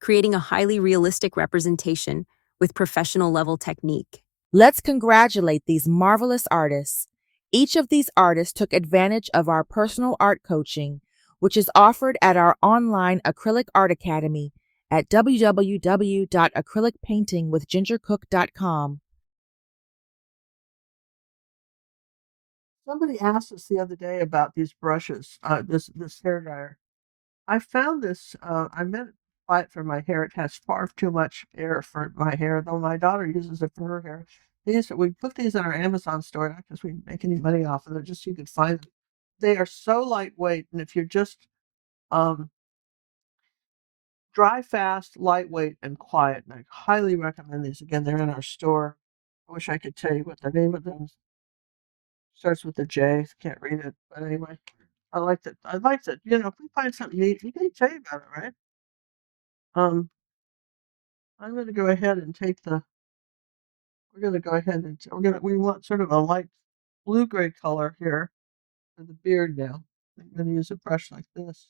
creating a highly realistic representation with professional level technique. Let's congratulate these marvelous artists. Each of these artists took advantage of our personal art coaching, which is offered at our online acrylic art academy at www.acrylicpaintingwithgingercook.com. Somebody asked us the other day about these brushes, this hair dryer. I found this. I meant to buy it for my hair. It has far too much air for my hair, though my daughter uses it for her hair. We put these in our Amazon store, not because we make any money off of it, just so you could find them. They are so lightweight, and if you're just um, dry fast, lightweight, and quiet, and I highly recommend these. Again, they're in our store. I wish I could tell you what the name of them is. Starts with a J. Can't read it, but anyway, I like that. I like that. You know, if we find something neat, we can tell you about it, right? Um, I'm going to go ahead and take the. We're going to go ahead and we want sort of a light blue gray color here for the beard now. I'm going to use a brush like this.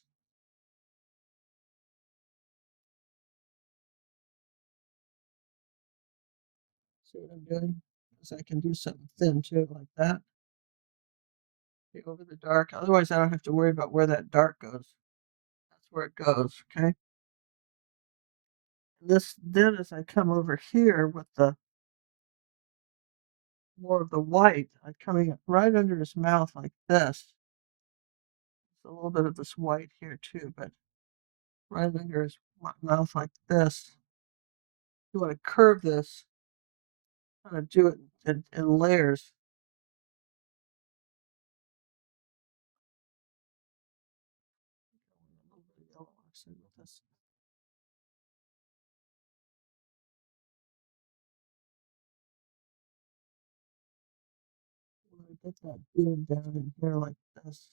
See what I'm doing? Because I can do something thin too, like that. Okay, over the dark. Otherwise, I don't have to worry about where that dark goes. That's where it goes. Okay. This then, as I come over here with the more of the white, like coming up right under his mouth like this. There's a little bit of this white here too, but right under his mouth like this. You want to curve this, kind of do it in layers. A little bit of yellow actually with this. You want to get that beard down in here like this.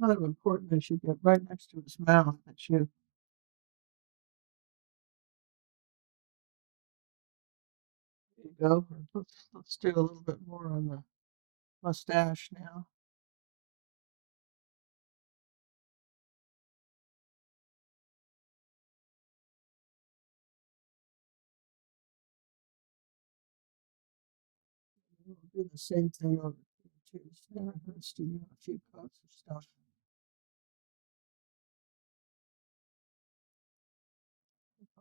Kind of important as you get right next to his mouth that you. There you go. Let's do a little bit more on the mustache now. We'll do the same thing over here too. So let's do a few coats of stuff.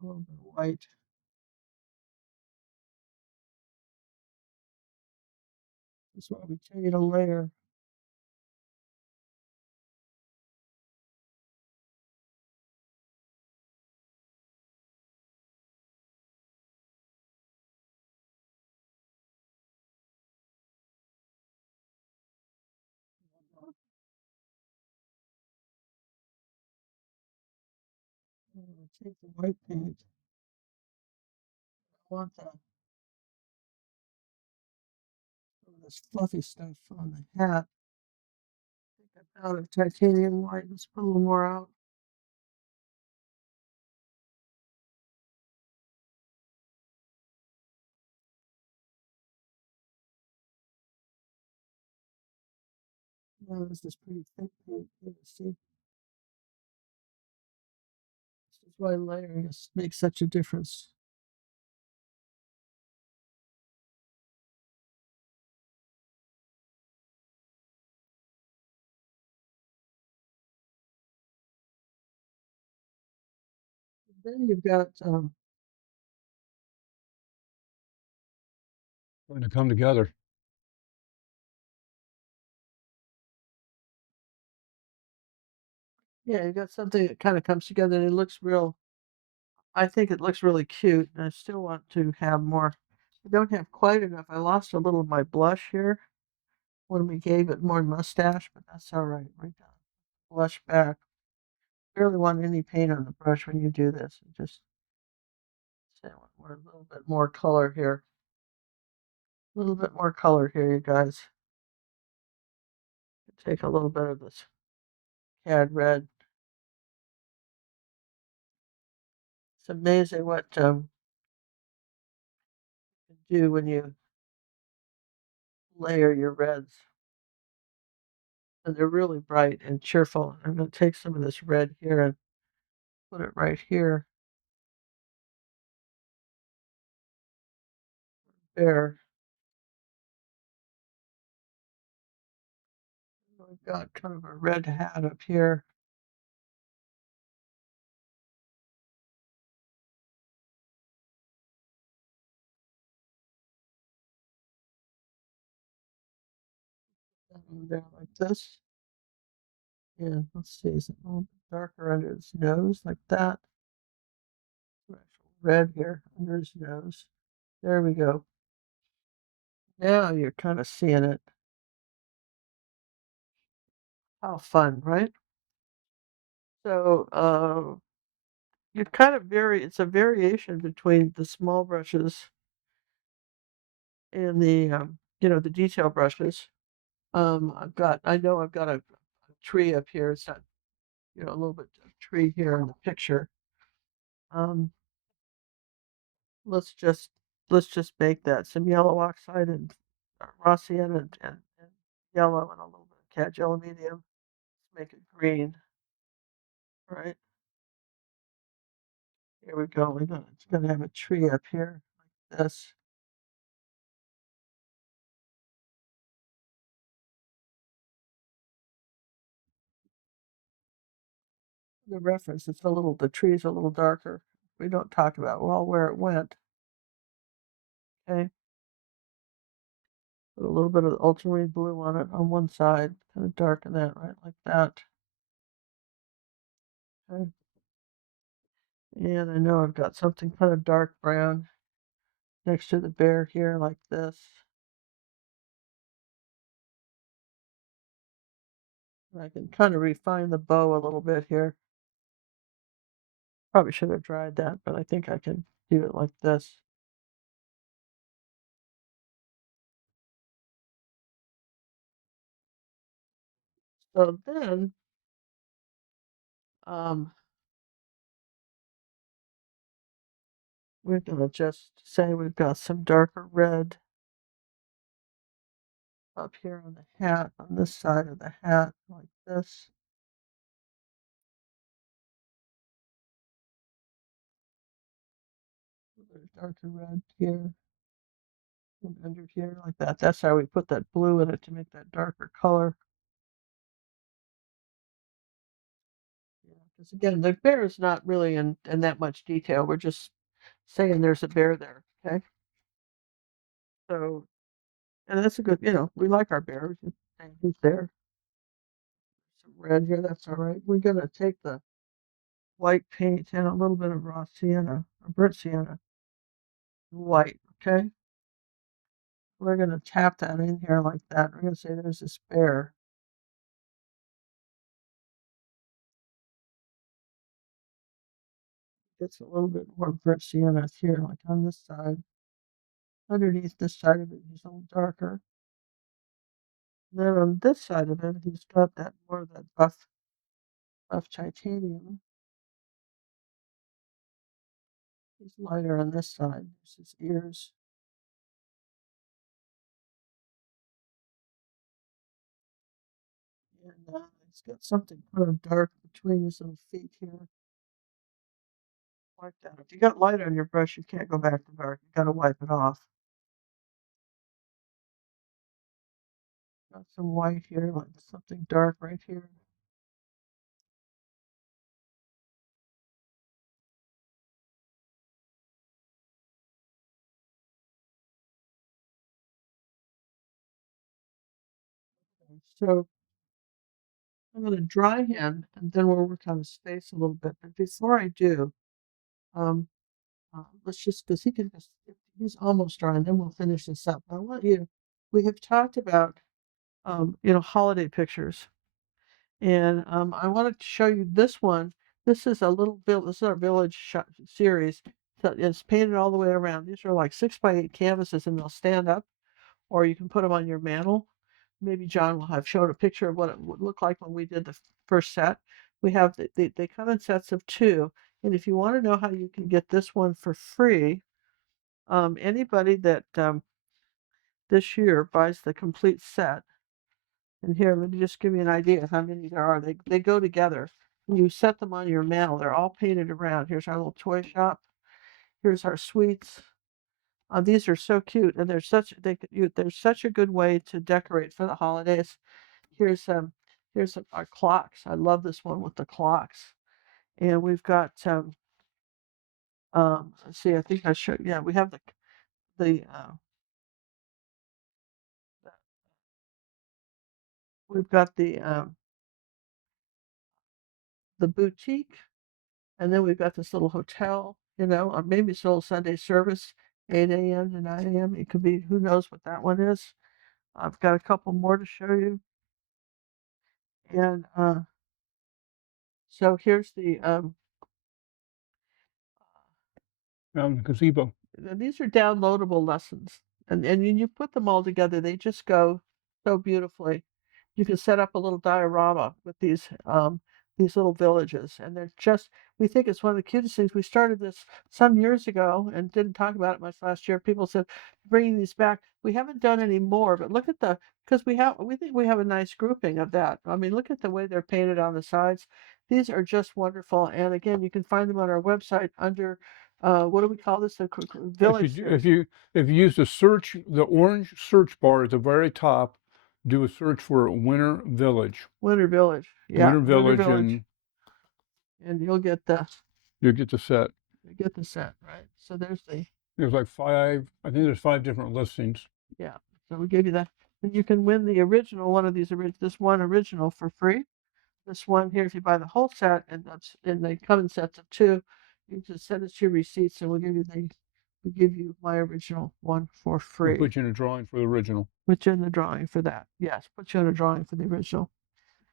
A little bit of white. That's why we tell you to layer. I'm going to take the white paint. I want this fluffy stuff on the hat. Take it out of titanium white. Let's put a little more out. Now this is pretty thick paint. You can see. This is why layering makes such a difference. Then you've got Going to come together. yeah, you got something that kind of comes together and it looks real. I think it looks really cute, and I still want to have more. I don't have quite enough. I lost a little of my blush here when we gave it more mustache, but that's all right. Right down, blush back. Barely want any paint on the brush when you do this. Just say we're a little bit more color here. A little bit more color here, you guys. Take a little bit of this cad red. It's amazing what you can do when you layer your reds. And they're really bright and cheerful. I'm going to take some of this red here and put it right here. There. We've got kind of a red hat up here. There like this. And let's see, is it a little bit darker under his nose like that? Red here under his nose. There we go. Now you're kind of seeing it. How fun, right? So you kind of vary. It's a variation between the small brushes and the the detail brushes. I know I've got a tree up here. It's not, a little bit of tree here in the picture. Um, let's just let's just make that some yellow oxide and raw sienna and yellow and a little bit of cadge aluminium. Let's make it green. Right, here we go. It's gonna have a tree up here like this. The reference, the tree's a little darker. We don't talk about well where it went. Okay. Put a little bit of ultramarine blue on it on one side, kind of darken that right like that. Okay. And I know I've got something kind of dark brown next to the bear here like this. And I can kind of refine the bow a little bit here. Probably should have dried that, but I think I can do it like this. So then, we're gonna just say we've got some darker red up here on the hat, on this side of the hat, like this. There's darker red here and under here like that. That's how we put that blue in it to make that darker color. Because again, the bear is not really in that much detail. We're just saying there's a bear there. Okay. So, and that's a good, we like our bear. We're just saying he's there. Some red here, that's all right. We're going to take the white paint and a little bit of raw sienna, or burnt sienna, white. Okay. We're going to tap that in here like that. We're going to say there's this bear. Gets a little bit more burnt sienna here, like on this side. Underneath this side of it, he's a little darker. And then on this side of it, he's got that more of that buff titanium. He's lighter on this side. There's his ears. And he's got something kind of dark between his little feet here. Like that. If you got light on your brush, you can't go back to dark. You gotta wipe it off. Got some white here, like something dark right here. So I'm going to dry him, and then we'll work on his face a little bit. But before I do, um, let's just, because he's almost dry, and then we'll finish this up. We have talked about, holiday pictures. And I wanted to show you this one. This is this is our village series. So it's painted all the way around. These are like 6x8 canvases, and they'll stand up, or you can put them on your mantle. Maybe John will have showed a picture of what it would look like when we did the first set. We have they come in sets of two, And if you want to know how you can get this one for free, anybody that this year buys the complete set, and here, let me just give you an idea of how many there are. They go together. You set them on your mantle. They're all painted around. Here's our little toy shop. Here's our sweets. These are so cute, and they're such a good way to decorate for the holidays. Here's our clocks. I love this one with the clocks. And we've got let's see, I think I showed, yeah, we have the we've got the boutique, and then we've got this little hotel, or maybe it's a little Sunday service, 8 a.m. to 9 a.m. It could be, who knows what that one is. I've got a couple more to show you. And so here's the Gazebo. these are downloadable lessons, and when you put them all together, they just go so beautifully. You can set up a little diorama with these little villages, and we think it's one of the cutest things. We started this some years ago and didn't talk about it much last year. People said, bringing these back. We haven't done any more, but look at because we think we have a nice grouping of that. I mean, look at the way they're painted on the sides. These are just wonderful, and again, you can find them on our website under, what do we call this? The village series. If you use the orange search bar at the very top, do a search for Winter Village. Winter Village. Yeah, Winter Winter Village, Village. and And you'll get the set. right? So there's There's like I think there's 5 different listings. yeah. So we gave you that. And you can win the original, one of these, this one original for free. This one here, if you buy the whole set, and they come in sets of 2, you just send us your receipts, and we give you my original one for We'll free. put you in a drawing for the original. Put you in the drawing for that. Yes, put you in a drawing for the original.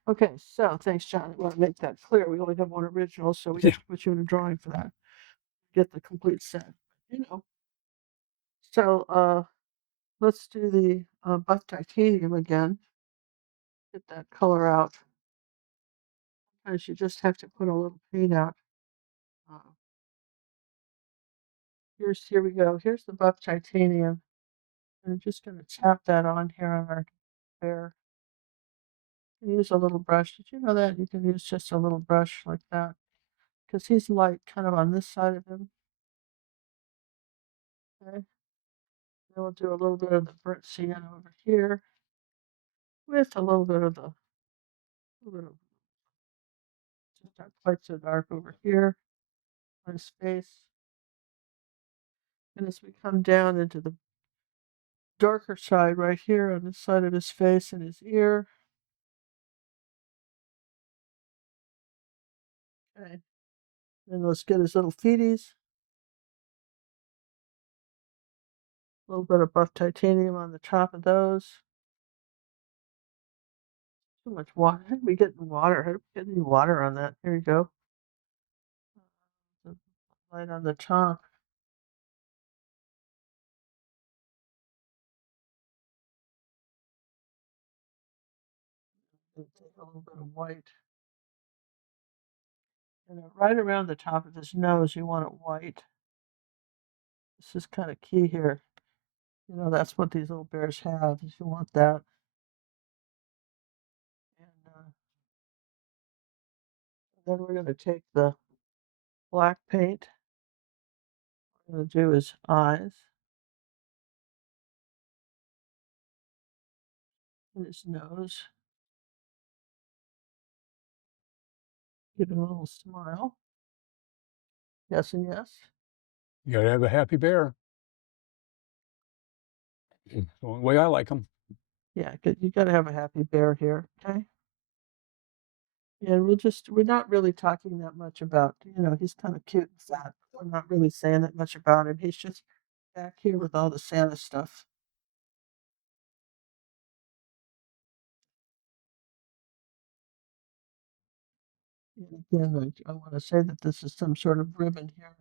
Okay, so thanks, John. I want to make that clear. We only have one original, so we have to put you in a drawing for that. Get the complete set. So let's do the buff titanium again. Get that color out. Sometimes you just have to put a little paint out. Uh, here we go. Here's the buff titanium. And I'm just going to tap that on here on our bear. Use a little brush. Did you know that? You can use just a little brush like that. Because he's light kind of on this side of him. Okay. Then we'll do a little bit of the burnt sienna over here. With a little bit of just not quite so dark over here on his face. And as we come down into the darker side right here on this side of his face and his ear. Okay. And let's get his little feeties. A little bit of buff titanium on the top of those. Too much water. How did we get water? How did we get any water on that? Here you go. Light on the top. And take a little bit of white. And right around the top of his nose, you want it white. This is kind of key here. That's what these little bears have, is you want that. And then we're going to take the black paint. What we're going to do his eyes. And his nose. Give him a little smile. Yes and yes. You gotta have a happy bear. It's the only way I like them. Yeah, you got to have a happy bear here, okay? And we're not really talking that much about, he's kind of cute and fat. We're not really saying that much about him. He's just back here with all the Santa stuff. And again, I want to say that this is some sort of ribbon here.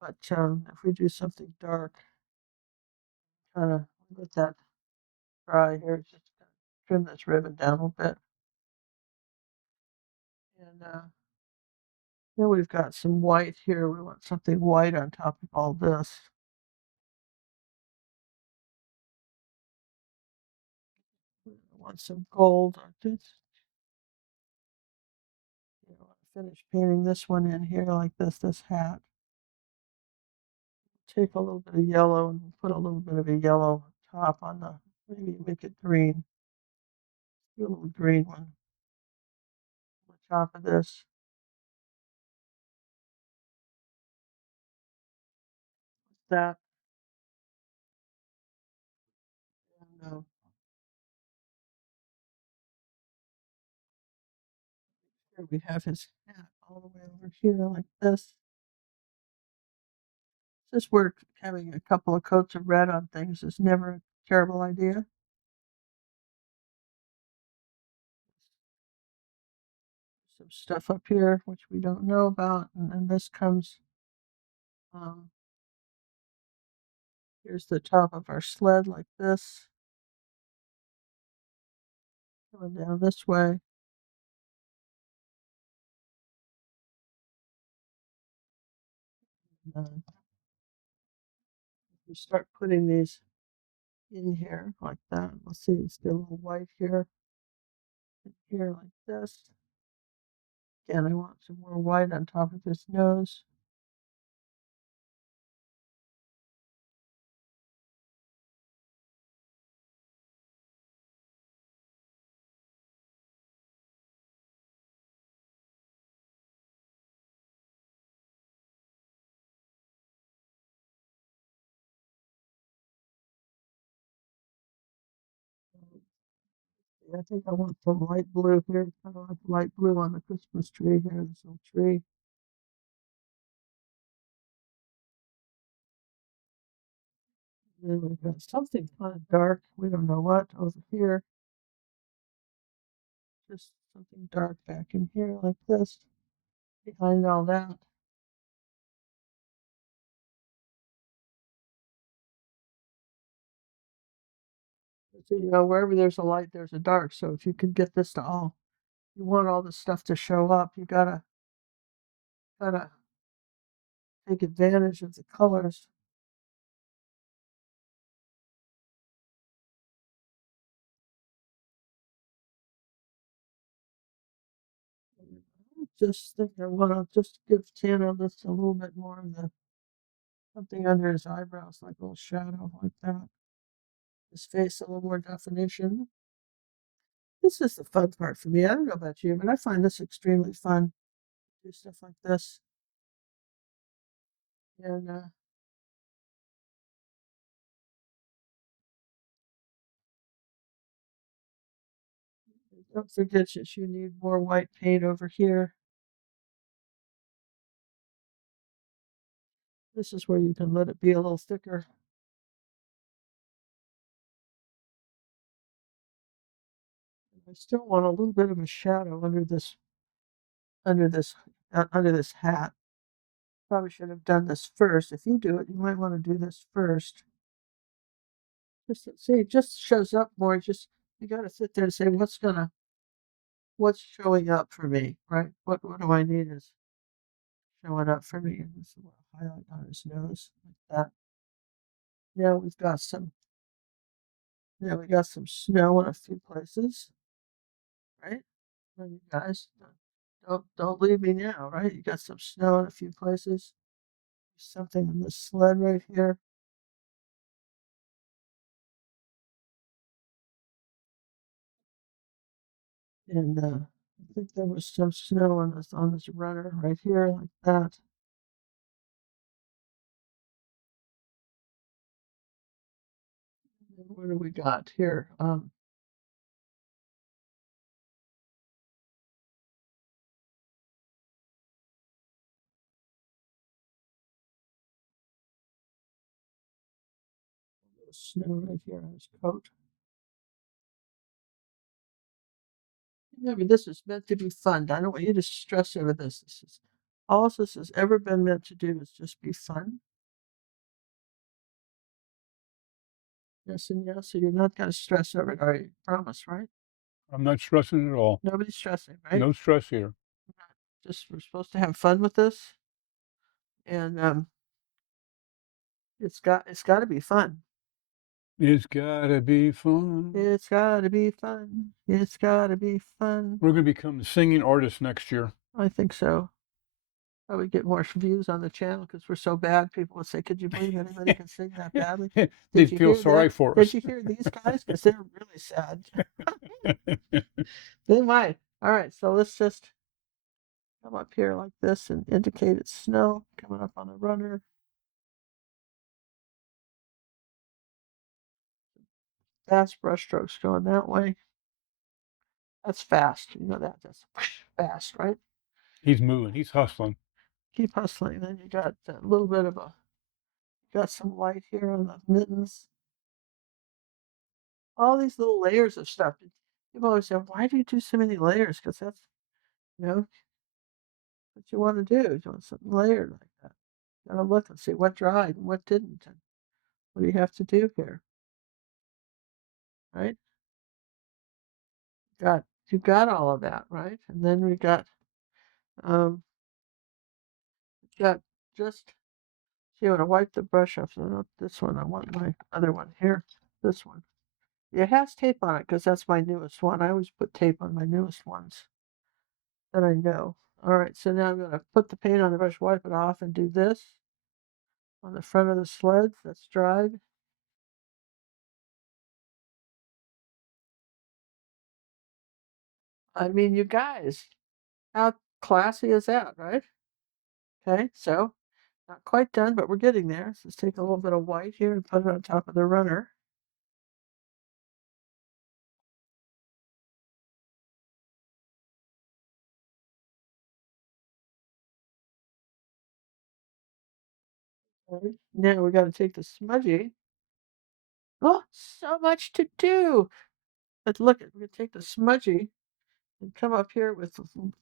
But if we do something dark, kind of let that dry here, just trim this ribbon down a little bit. And Then we've got some white here. We want something white on top of all this. We want some gold on this. You know, finish painting this one in here like this hat. Take a little bit of yellow and put a little bit of a yellow top on the, maybe make it green. Do a little green one on the top of this. That. And here we have his hat all the way over here like this. This where having a couple of coats of red on things is never a terrible idea. Some stuff up here which we don't know about, and then this comes. Here's the top of our sled like this, coming down this way. And, we start putting these in here like that. Let's see, let's get a little white here, here like this. Again, I want some more white on top of this nose. I think I want some light blue here. I want light blue on the Christmas tree here, this little tree. And then we've got something kind of dark. We don't know what over here. Just something dark back in here like this. Behind all that. So, you know, wherever there's a light, there's a dark. So if you could get this to all, you want all this stuff to show up, you gotta take advantage of the colors. I just think I want to just give Santa this a little bit more of the something under his eyebrows, like a little shadow like that. His face a little more definition. This is the fun part for me. I don't know about you, but I find this extremely fun. Do stuff like this. And don't forget that you need more white paint over here. This is where you can let it be a little thicker. I still want a little bit of a shadow under this under this under this hat. Probably should have done this first. If you do it, you might want to do this first. Just see, it just shows up more. Just you got to sit there and say, what's showing up for me, right? What do I need is showing up for me. And this is a little highlight on his nose like that. Now we've got some. Now we got some snow in a few places, right? Well, you guys don't leave me now, right? You got some snow in a few places. Something on this sled right here. And I think there was some snow on this runner right here, like that. And what do we got here? Snow right here on his coat. Maybe this is meant to be fun. I don't want you to stress over this. This is all this has ever been meant to do is just be fun. Yes and yes. So you're not going to stress over it, are you? Promise, right? I'm not stressing at all. Nobody's stressing, right? No stress here. just we're supposed to have fun with this, and it's got to be fun. It's gotta be fun. It's got to be fun. It's got to be fun. We're gonna become singing artists next year. I think so. Probably get more views on the channel because we're so bad. People would say, "Could you believe anybody can sing that badly?" Did They'd you feel hear sorry them? for Did us. you hear these guys? Because they're really sad. They might. All right, so let's just come up here like this and indicate it's snow coming up on the runner. Fast brush strokes going that way. That's fast. You know that. That's fast, right? He's moving. He's hustling. Keep hustling. Then you got a little bit of got some light here on the mittens. All these little layers of stuff. People always say, "Why do you do so many layers?" Because that's, you know, what you want to do. You want something layered like that. You gotta look and see what dried and what didn't, and what do you have to do here, right? Got you got all of that, right? And then we um got just see, I want to wipe the brush off. So not this one. I want my other one here. This one. It has tape on it because that's my newest one. I always put tape on my newest ones that I know. All right, so now I'm going to put the paint on the brush, wipe it off, and do this on the front of the sled that's dried. I mean, you guys, how classy is that, right? Okay, so not quite done, but we're getting there. So let's take a little bit of white here and put it on top of the runner. Okay. Now we got to take the smudgy. Oh, so much to do. But look, we're going to take the smudgy and come up here with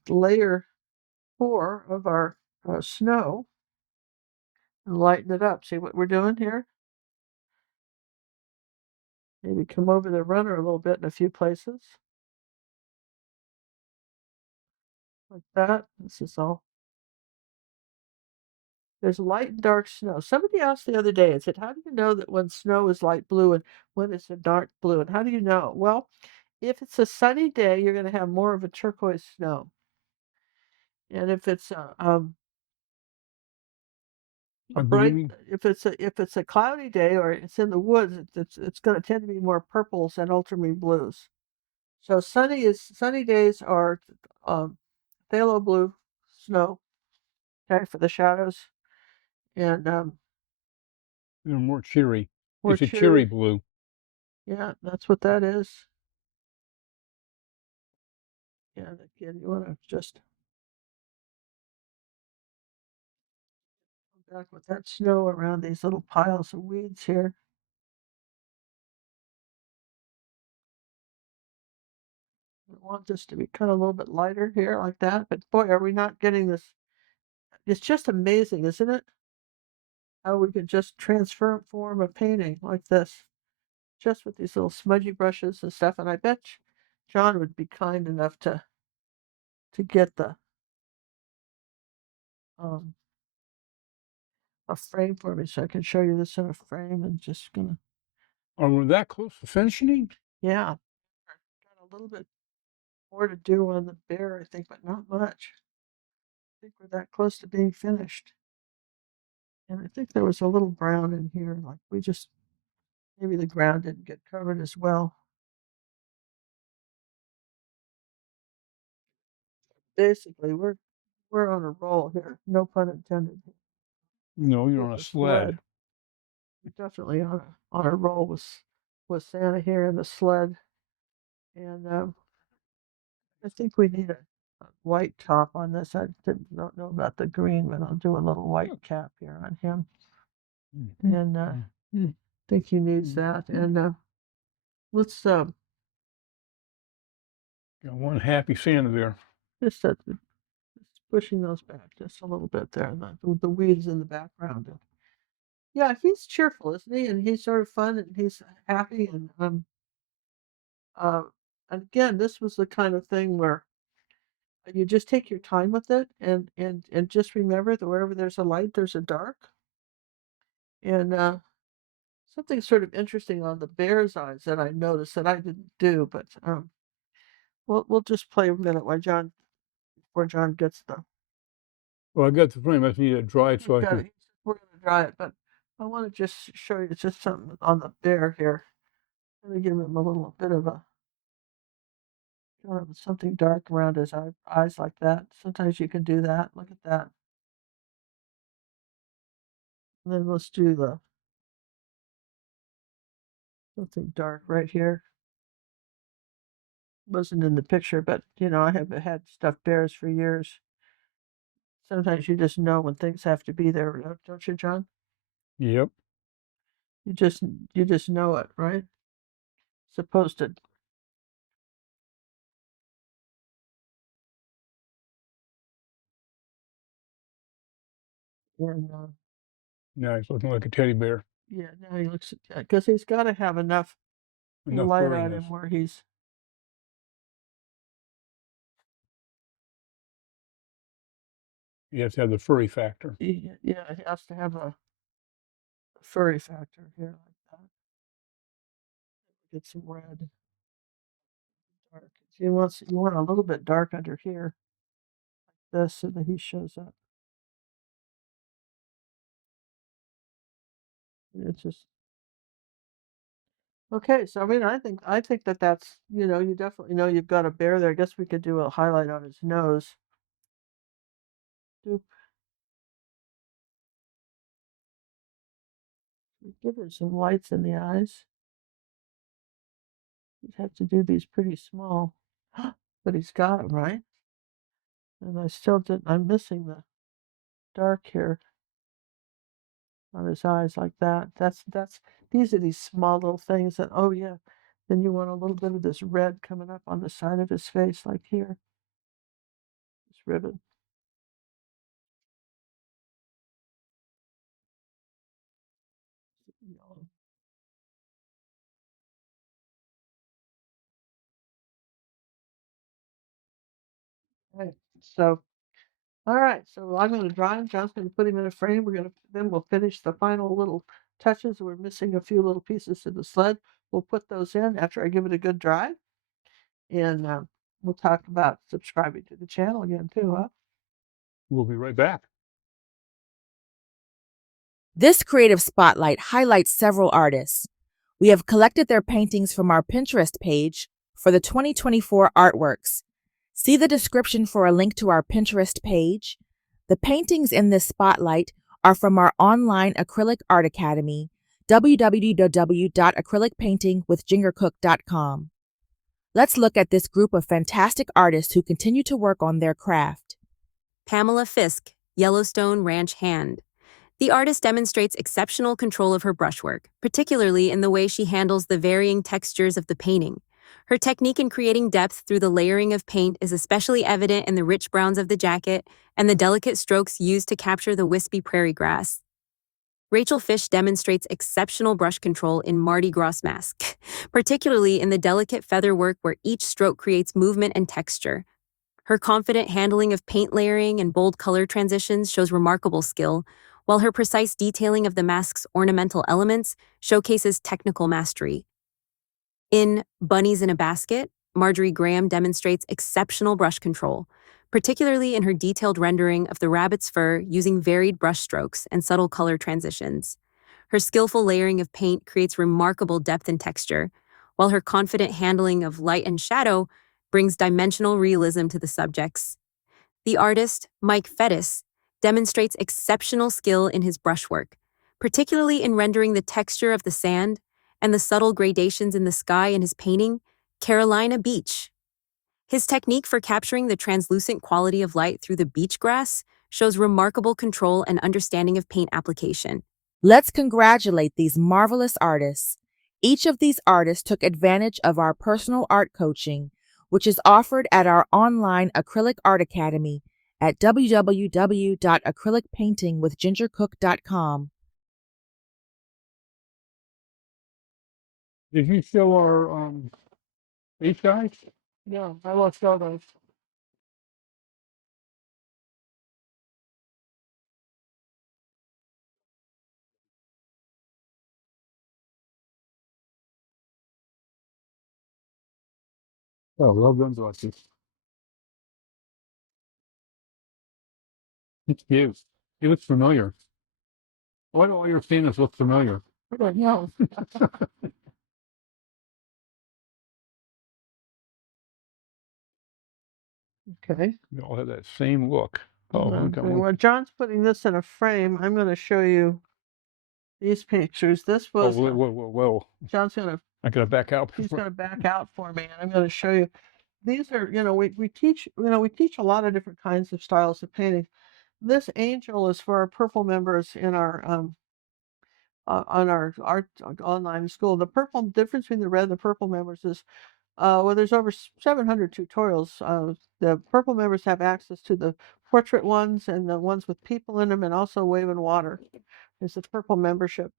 layer 4 of our snow and lighten it up. See what we're doing here? Maybe come over the runner a little bit in a few places. Like that. This is all. There's light and dark snow. Somebody asked the other day and said, "How do you know that when snow is light blue and when it's a dark blue? And how do you know?" Well, if it's a sunny day, you're going to have more of a turquoise snow. And if it's a A bright, gloomy. if it's a cloudy day or it's in the woods, it's going to tend to be more purples and ultramarine blues. So sunny days are phthalo blue snow, okay, for the shadows, and They're more cheery. more It's a cheery cheery. blue. Yeah, that's what that is. Yeah, again, you want to just go back with that snow around these little piles of weeds here. I want this to be kind of a little bit lighter here, like that. But boy, are we not getting this? It's just amazing, isn't it? How we can just transform a painting like this, just with these little smudgy brushes and stuff. And I bet John would be kind enough to get the um a frame for me so I can show you this in a frame and just gonna Are we that close to finishing? yeah. Got a little bit more to do on the bear, I think, but not much. I think we're that close to being finished. And I think there was a little brown in here, like we just maybe the ground didn't get covered as well. Basically, we're on a roll here, no pun intended. No, you're With on a the sled. sled, we're definitely on a roll with Santa here and the sled, and I think we need a white top on this. I don't know about the green, but I'll do a little white cap here on him, and think he needs that. And let's Got one happy Santa there. just pushing those back just a little bit there, the weeds in the background. And yeah, he's cheerful, isn't he? And he's sort of fun and he's happy uh, and again, this was the kind of thing where you just take your time with it, and just remember that wherever there's a light, there's a dark. And something sort of interesting on the bear's eyes that I noticed that I didn't do, but we'll just play a minute while John gets the. Well, I got the frame. I just need it dried He's so I got can. it. We're gonna dry it, but I want to just show you just something on the bear here. Let me give him a little bit of a something dark around his eyes like that. Sometimes you can do that. Look at that. And then let's do the something dark right here. Wasn't in the picture, but I have had stuffed bears for years. Sometimes you just know when things have to be there, don't you, John? Yep. You just know it, right? Supposed to. And Now he's looking like a teddy bear. yeah, now he looks because he's got to have enough Enough light on furriness. him where he's. He has to have the furry factor. Yeah, he has to have a furry factor here like that. Get some red, dark. You want a little bit dark under here, like this, so that he shows up. It's just okay. So I mean, I think that that's you definitely know you've got a bear there. I guess we could do a highlight on his nose. Doop. Give it some lights in the eyes. You'd have to do these pretty small, but he's got them right. And I still did. I'm missing the dark here on his eyes like that. That's these are these small little things that, oh yeah. Then you want a little bit of this red coming up on the side of his face, like here. This ribbon. Yellow. Right. So all right, so I'm going to dry him. John's going to put him in a frame. Then we'll finish the final little touches. We're missing a few little pieces to the sled. We'll put those in after I give it a good dry, and we'll talk about subscribing to the channel again too, huh? We'll be right back. This creative spotlight highlights several artists. We have collected their paintings from our Pinterest page for the 2024 artworks. See the description for a link to our Pinterest page. The paintings in this spotlight are from our online acrylic art academy, www.acrylicpaintingwithgingercook.com. Let's look at this group of fantastic artists who continue to work on their craft. Pamela Fisk, Yellowstone Ranch Hand. The artist demonstrates exceptional control of her brushwork, particularly in the way she handles the varying textures of the painting. Her technique in creating depth through the layering of paint is especially evident in the rich browns of the jacket and the delicate strokes used to capture the wispy prairie grass. Rachel Fish demonstrates exceptional brush control in Mardi Gras mask, particularly in the delicate feather work where each stroke creates movement and texture. Her confident handling of paint layering and bold color transitions shows remarkable skill, while her precise detailing of the mask's ornamental elements showcases technical mastery. In Bunnies in a Basket, Marjorie Graham demonstrates exceptional brush control, particularly in her detailed rendering of the rabbit's fur using varied brush strokes and subtle color transitions. Her skillful layering of paint creates remarkable depth and texture, while her confident handling of light and shadow brings dimensional realism to the subjects. The artist, Mike Fettis, demonstrates exceptional skill in his brushwork, particularly in rendering the texture of the sand and the subtle gradations in the sky in his painting, Carolina Beach. His technique for capturing the translucent quality of light through the beach grass shows remarkable control and understanding of paint application. Let's congratulate these marvelous artists. Each of these artists took advantage of our personal art coaching, which is offered at our online acrylic art academy at www.acrylicpaintingwithgingercook.com. Did you show our H guys? Yeah, I lost all those. Oh, I love them glasses. It's cute. He looks familiar. Why do all your Santas look familiar? I don't know. Okay. They all have that same look. Oh, look at one. While John's putting this in a frame, I'm going to show you these pictures. This Oh, was whoa. John's going to I gotta back out. he's going to back out for me, and I'm going to show you. These are, we teach, we teach a lot of different kinds of styles of painting. This angel is for our purple members in our on our art online school. The purple difference between the red and the purple members is well, there's over 700 tutorials. The purple members have access to the portrait ones and the ones with people in them, and also Wave and Water. There's the purple membership,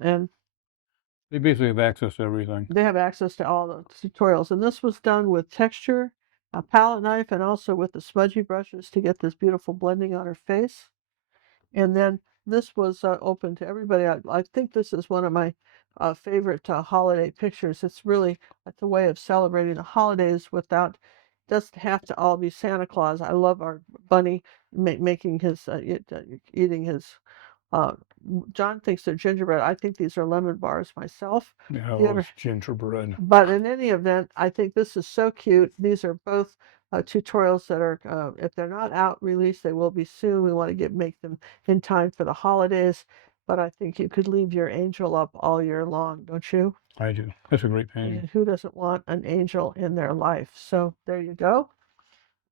and They basically have access to everything. they have access to all the tutorials. And this was done with texture, a palette knife, and also with the smudgy brushes to get this beautiful blending on her face. And then this was open to everybody. I think this is one of my favorite holiday pictures. It's a way of celebrating the holidays without, doesn't have to all be Santa Claus. I love our bunny making his, eating his, uh, John thinks they're gingerbread. I think these are lemon bars myself. Yeah, Do you ever, it's gingerbread. but in any event, I think this is so cute. These are both tutorials that are, if they're not out released, they will be soon. We want to make them in time for the holidays. But I think you could leave your angel up all year long, don't you? I do. That's a great painting. And who doesn't want an angel in their life? So there you go.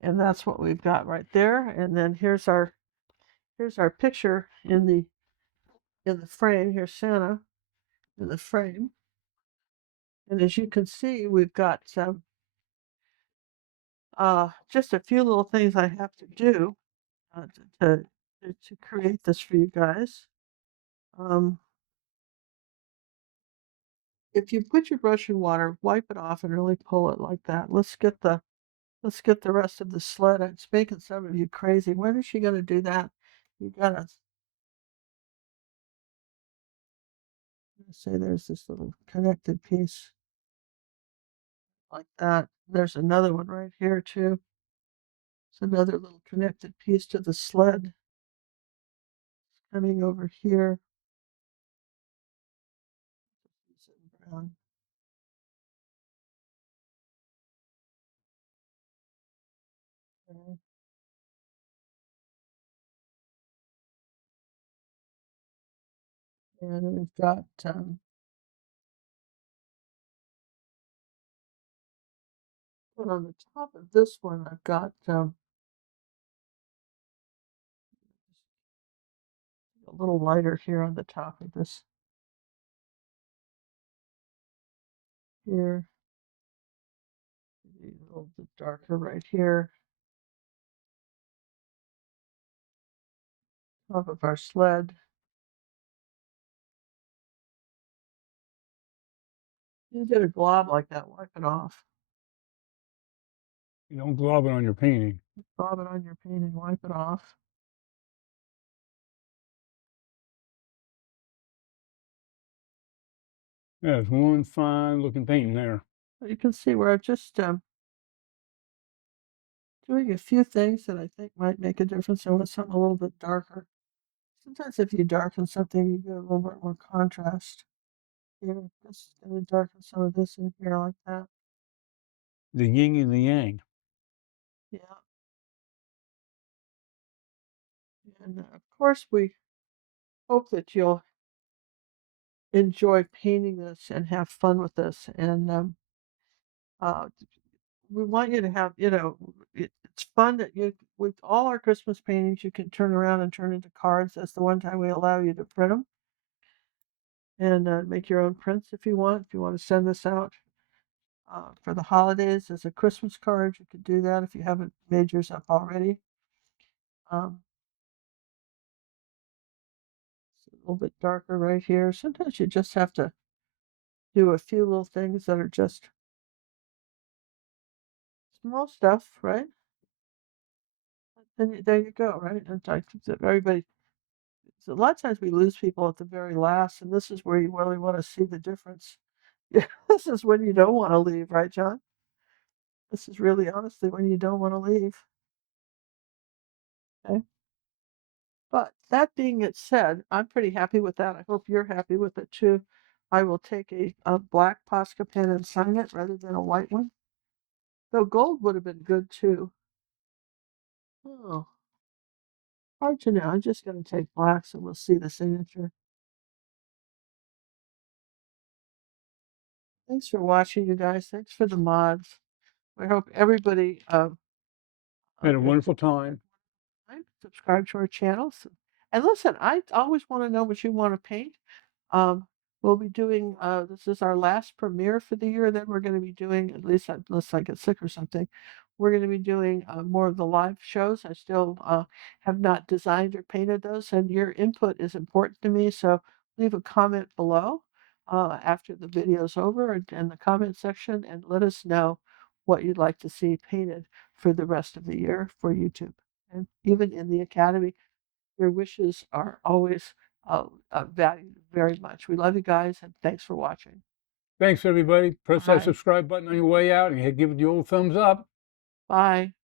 And that's what we've got right there. And then here's our picture in the frame. Here's Santa in the frame. And as you can see, we've got some just a few little things I have to do to, to create this for you guys. Um, if you put your brush in water, wipe it off and really pull it like that. Let's get the rest of the sled. It's making some of you crazy. When is she going to do that? You gotta say there's this little connected piece like that. There's another one right here too. It's another little connected piece to the sled coming over here. Brown. Okay. And we've got and on the top of this one, I've got a little lighter here on the top of this here. Maybe a little bit darker right here. Top of our sled. You get a glob like that, wipe it off. You don't glob it on your painting. Glob it on your painting, wipe it off. There's one fine looking painting there. You can see where I'm just doing a few things that I think might make a difference. I want something a little bit darker. Sometimes if you darken something, you get a little bit more contrast. Here, just gonna darken some of this in here like that. The yin and the yang. Yeah. And of course, we hope that you'll enjoy painting this and have fun with this. And uh, we want you to have, it's fun that with all our Christmas paintings, you can turn around and turn into cards. That's the one time we allow you to print them and make your own prints if you want. If you want to send this out for the holidays as a Christmas card, you could do that if you haven't made yours up already. Um, it's a little bit darker right here. Sometimes you just have to do a few little things that are just small stuff, right? And there you go, right? And I think that everybody, so a lot of times we lose people at the very last, and this is where you really want to see the difference. Yeah, this is when you don't want to leave, right, John? This is really honestly when you don't want to leave. Okay. But that being it said, I'm pretty happy with that. I hope you're happy with it too. I will take a black Posca pen and sign it rather than a white one. Though gold would have been good too. Oh, hard to know. I'm just going to take black so we'll see the signature. Thanks for watching, you guys. Thanks for the mods. I hope everybody Had a wonderful time. subscribe to our channels. And listen, I always want to know what you want to paint. Um, we'll be doing, this is our last premiere for the year. Then we're going to be doing, at least unless I get sick or something, we're going to be doing more of the live shows. I still have not designed or painted those, and your input is important to me. So leave a comment below after the video's over in the comment section and let us know what you'd like to see painted for the rest of the year for YouTube. And even in the Academy, your wishes are always valued very much. We love you guys, and thanks for watching. Thanks, everybody. Press that Bye. subscribe button on your way out and give it the old thumbs up. Bye.